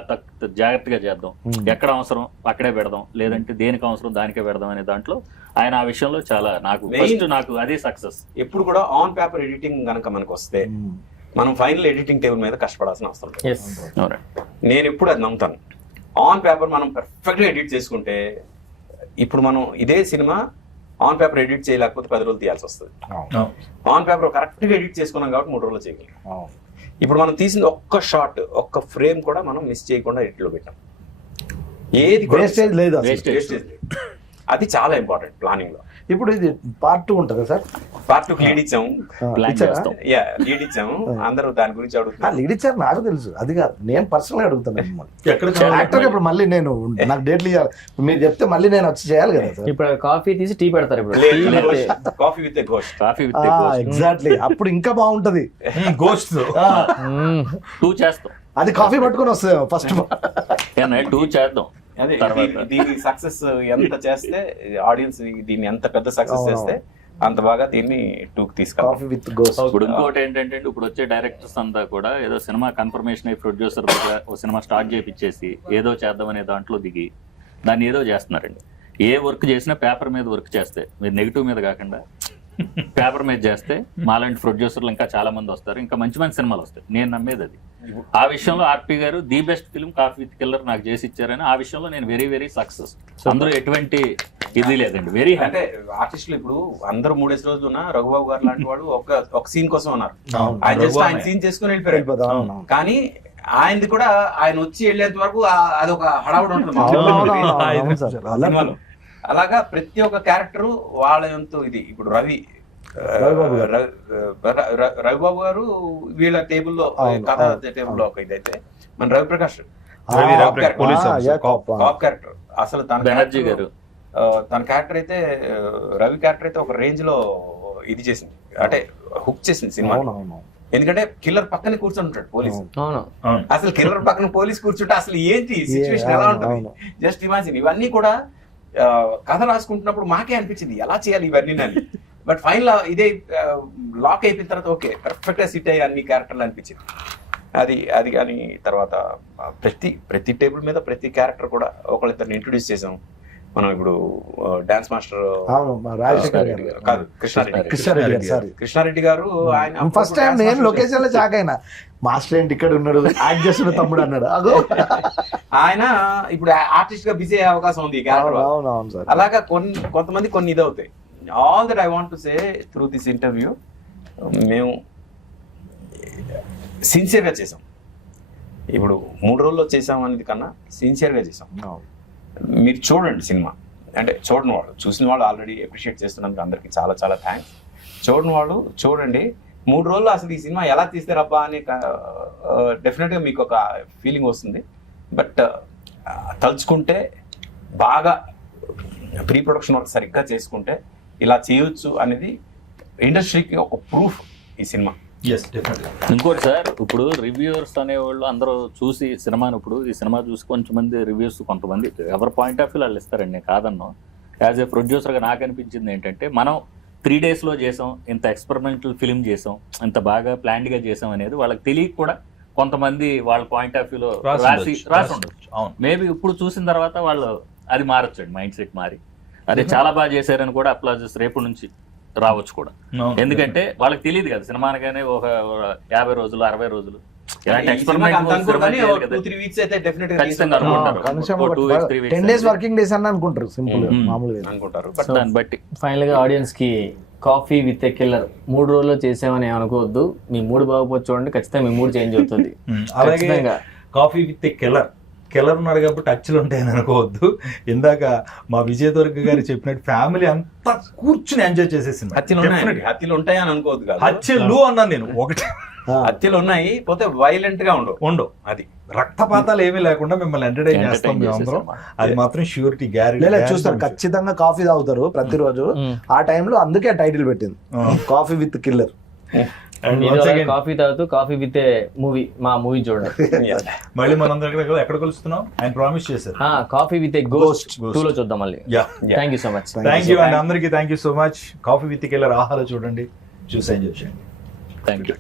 జాగ్రత్తగా చేద్దాం, ఎక్కడ అవసరం అక్కడే పెడదాం, లేదంటే దేనికి అవసరం దానికే పెడదాం అనే దాంట్లో ఆయన ఆ విషయంలో చాలా నాకు అదే సక్సెస్. ఎప్పుడు కూడా ఆన్ పేపర్ ఎడిటింగ్ కనుక మనకు వస్తే మనం ఫైనల్ ఎడిటింగ్ టేబుల్ మీద కష్టపడాల్సిన అవసరం లేదు. నేను ఎప్పుడు అది నమ్ముతాను. ఆన్ పేపర్ మనం పర్ఫెక్ట్గా ఎడిట్ చేసుకుంటే, ఇప్పుడు మనం ఇదే సినిమా ఆన్ పేపర్ ఎడిట్ చేయలేకపోతే 10 రోజులు తీయాల్సి వస్తుంది. ఆన్ పేపర్ కరెక్ట్గా ఎడిట్ చేసుకున్నాం కాబట్టి 3 రోజులు చేయగలం. ఇప్పుడు మనం తీసిన ఒక్క షాట్, ఒక్క ఫ్రేమ్ కూడా మనం మిస్ చేయకుండా ఎడిట్లో పెట్టాం. ఏది వేస్టేజ్ లేదు, వేస్టేజ్ లేదు. అది చాలా ఇంపార్టెంట్ ప్లానింగ్ లో. ఇప్పుడు ఇది పార్ట్ 2 ఉంటుందా సార్? పార్ట్ 2 లీడ్ ఇచ్చాము, ప్లాన్ ఇచ్చాము. అందరూ దాని గురించి అడుగుతున్నారు. లీడ్ ఇచ్చారు నాకు తెలుసు, అది కాదు నేను పర్సనల్ గా అడుగుతాను. యాక్టర్ ఇప్పుడు మళ్ళీ నేను నాకు డేట్లు ఇవ్వాలి, మీరు చెప్తే మళ్ళీ నేను వచ్చి చేయాలి కదా సార్. ఇప్పుడు కాఫీ తీసి టీ పెడతారు, ఇప్పుడు కాఫీ విత్ గోస్ట్. ఎగ్జాక్ట్లీ, అప్పుడు ఇంకా బాగుంటది. గోస్ట్ 2 చేస్తాం, అది కాఫీ పట్టుకొని వస్తుంది ఫస్ట్ 2 చేద్దాం. దీని సక్సెస్ ఎంత చేస్తే, ఆడియన్స్ దీన్ని ఎంత పెద్ద సక్సెస్ చేస్తే అంత బాగా దీన్ని 2కి తీసుకెళ్ళాలి. Coffee with ghost. ఇప్పుడు ఇంకోటి ఏంటంటే, ఇప్పుడు వచ్చే డైరెక్టర్స్ అంతా కూడా ఏదో సినిమా కన్ఫర్మేషన్ అయ్యి ప్రొడ్యూసర్ ఒక సినిమా స్టార్ట్ చేయించేసి ఏదో చేద్దామనే దాంట్లో దిగి దాన్ని ఏదో చేస్తున్నారండి. ఏ వర్క్ చేసినా పేపర్ మీద వర్క్ చేస్తే, మీరు నెగిటివ్ మీద కాకుండా పేపర్ మీద చేస్తే మాలాంటి ప్రొడ్యూసర్లు ఇంకా చాలా మంది వస్తారు, ఇంకా మంచి మంచి సినిమాలు వస్తాయి. నేను నమ్మేది అది. ఆ విషయంలో ఆర్పి గారు the best film coffee with killer నాకు చేసి ఇచ్చారని ఆ విషయంలో నేను వెరీ వెరీ సక్సెస్. అందులో ఎటువంటి ఇది లేదండి, వెరీ అంటే ఆర్టిస్టులు ఇప్పుడు అందరూ 3 రోజులు ఉన్న రఘుబాబు గారు లాంటి వాడు ఒక సీన్ కోసం ఉన్నారు. ఆయన సీన్ చేసుకుని వెళ్ళిపోయారు. కానీ ఆయనది కూడా ఆయన వచ్చి వెళ్ళేంత వరకు అదొక హడావుడు ఉంటుంది. అలాగా ప్రతి ఒక్క క్యారెక్టర్ వాళ్ళ ఎంతో ఇది. ఇప్పుడు రవిబాబు గారు వీళ్ళ టేబుల్లో కథ టేబుల్లో ఒక ఇదైతే, మన రవిప్రకాష్ కాప్ క్యారెక్టర్ అసలు తన క్యారెక్టర్ అయితే, రవి క్యారెక్టర్ అయితే ఒక రేంజ్ లో ఇది చేసింది, అంటే హుక్ చేసింది సినిమా. ఎందుకంటే కిల్లర్ పక్కనే కూర్చొని ఉంటాడు పోలీసు. అసలు కిల్లర్ పక్కన పోలీస్ కూర్చుంటే అసలు ఏంటి సిచ్యువేషన్ ఎలా ఉంటుంది, జస్ట్ ఇమాజిన్. ఇవన్నీ కూడా కథ రాసుకుంటున్నప్పుడు మాకే అనిపించింది ఎలా చేయాలి ఇవన్నీ అని. బట్ ఫైనల్ ఇదే లాక్ అయిపోయిన తర్వాత ఓకే పర్ఫెక్ట్ గా సిట్ అయ్యి అన్ని క్యారెక్టర్లు అనిపించింది. అది కానీ తర్వాత ప్రతి టేబుల్ మీద ప్రతి క్యారెక్టర్ కూడా ఒకళ్ళిద్దరిని ఇంట్రొడ్యూస్ చేసాం మనం. ఇప్పుడు డాన్స్ మాస్టర్ కాదు కృష్ణారెడ్డి గారు, ఆయన ఫస్ట్ టైం నేను లొకేషన్ లో షాక్ అయినా, మాస్టర్ ఏంటి ఇక్కడ ఉన్నాడు, యాక్ట్ చేస్తున్న తమ్ముడు అన్నాడు. ఆయన ఇప్పుడు ఆర్టిస్ట్ గా బిజీ అయ్యే అవకాశం ఉంది. అలాగా కొంతమంది కొన్ని ఇదవుతాయి. All that I want to say through this interview, మేము సిన్సియర్గా చేసాం. ఇప్పుడు 3 రోజుల్లో చేసాం అనేది కన్నా సిన్సియర్గా చేసాం. మీరు చూడండి సినిమా, అంటే చూడని వాళ్ళు, చూసిన వాళ్ళు ఆల్రెడీ అప్రిషియేట్ చేస్తున్నందుకు అందరికీ చాలా చాలా థ్యాంక్స్. చూడని వాళ్ళు చూడండి. 3 రోజుల్లో అసలు ఈ సినిమా ఎలా తీస్తారబ్బా అని డెఫినెట్గా మీకు ఒక ఫీలింగ్ వస్తుంది. బట్ తలుచుకుంటే బాగా ప్రీ ప్రొడక్షన్ వర్క్ సరిగ్గా చేసుకుంటే ఇలా చేయొచ్చు అనేది ఇండస్ట్రీకి ఒక ప్రూఫ్ ఈ సినిమా. ఇంకోటి సార్, ఇప్పుడు రివ్యూవర్స్ అనేవాళ్ళు అందరూ చూసి సినిమాను, ఇప్పుడు ఈ సినిమా చూసి కొంతమంది రివ్యూస్, కొంతమంది ఎవరి పాయింట్ ఆఫ్ వ్యూ వాళ్ళు ఇస్తారండి, నేను కాదన్ను. యాజ్ ఏ ప్రొడ్యూసర్గా నాకు అనిపించింది ఏంటంటే, మనం 3 డేస్లో చేసాం, ఇంత ఎక్స్పెరిమెంటల్ ఫిల్మ్ చేసాం, ఇంత బాగా ప్లాన్డ్గా చేసాం అనేది వాళ్ళకి తెలియక కూడా కొంతమంది వాళ్ళ పాయింట్ ఆఫ్ వ్యూలో రాసి ఉండొచ్చు. మేబీ ఇప్పుడు చూసిన తర్వాత వాళ్ళు అది మారొచ్చండి, మైండ్ సెట్ మారి అదే చాలా బాగా చేశారని కూడా అప్లాజెస్ రేపు నుంచి రావచ్చు కూడా. ఎందుకంటే వాళ్ళకి తెలియదు కదా సినిమా అనగానే ఒక 50 రోజులు 60 రోజులు ఇలాంటి ఎక్స్పెరిమెంట్ అనుకుంటారు. దాన్ని బట్టి ఫైనల్ గా ఆడియన్స్ కి కాఫీ విత్ ఎ కిల్లర్ 3 రోజుల్లో చేసామని అనుకోవద్దు. మీ మూడు బాగుపోతే చూడండి, ఖచ్చితంగా మీ మూడు చేంజ్ అవుతుంది. అలాగే coffee with a killer killer ఉన్నాడు కాబట్టి టచ్లు ఉంటాయని అనుకోవద్దు. ఇందాక మా విజయ దుర్గ గారు చెప్పినట్టు ఫ్యామిలీ అంతా కూర్చుని ఎంజాయ్ చేసేసింది. హత్యలు ఉంటాయని అనుకోవద్దు కాదు, హత్యలు అన్నాను నేను. ఒకటి హత్యలు ఉన్నాయి, పోతే వైలెంట్ గా ఉండవు. అది రక్తపాతాలు ఏమీ లేకుండా మిమ్మల్ని ఎంటర్టైన్ చేస్తాం మేమందరం. అది మాత్రం ష్యూరిటీ గ్యారెంటీ. చూస్తారు ఖచ్చితంగా కాఫీ తాగుతారు ప్రతిరోజు. ఆ టైంలో అందుకే టైటిల్ పెట్టింది కాఫీ విత్ కిల్లర్. కాఫీ తాగుతూ కాఫీ విత్ మూవీ, మా మూవీ చూడండి. మళ్ళీ మనం ఎక్కడ కలుస్తున్నాం ఆయన ప్రామిస్ చేశారు. కాఫీ విత్ గోస్ట్ 2 లో చూద్దాం మళ్ళీ. Thank you so much. Thank you అండి అందరికీ. Thank you so much. Coffee with killer ఆహాలో చూడండి, చూసి ఎంజాయ్ చేయండి. Thank you.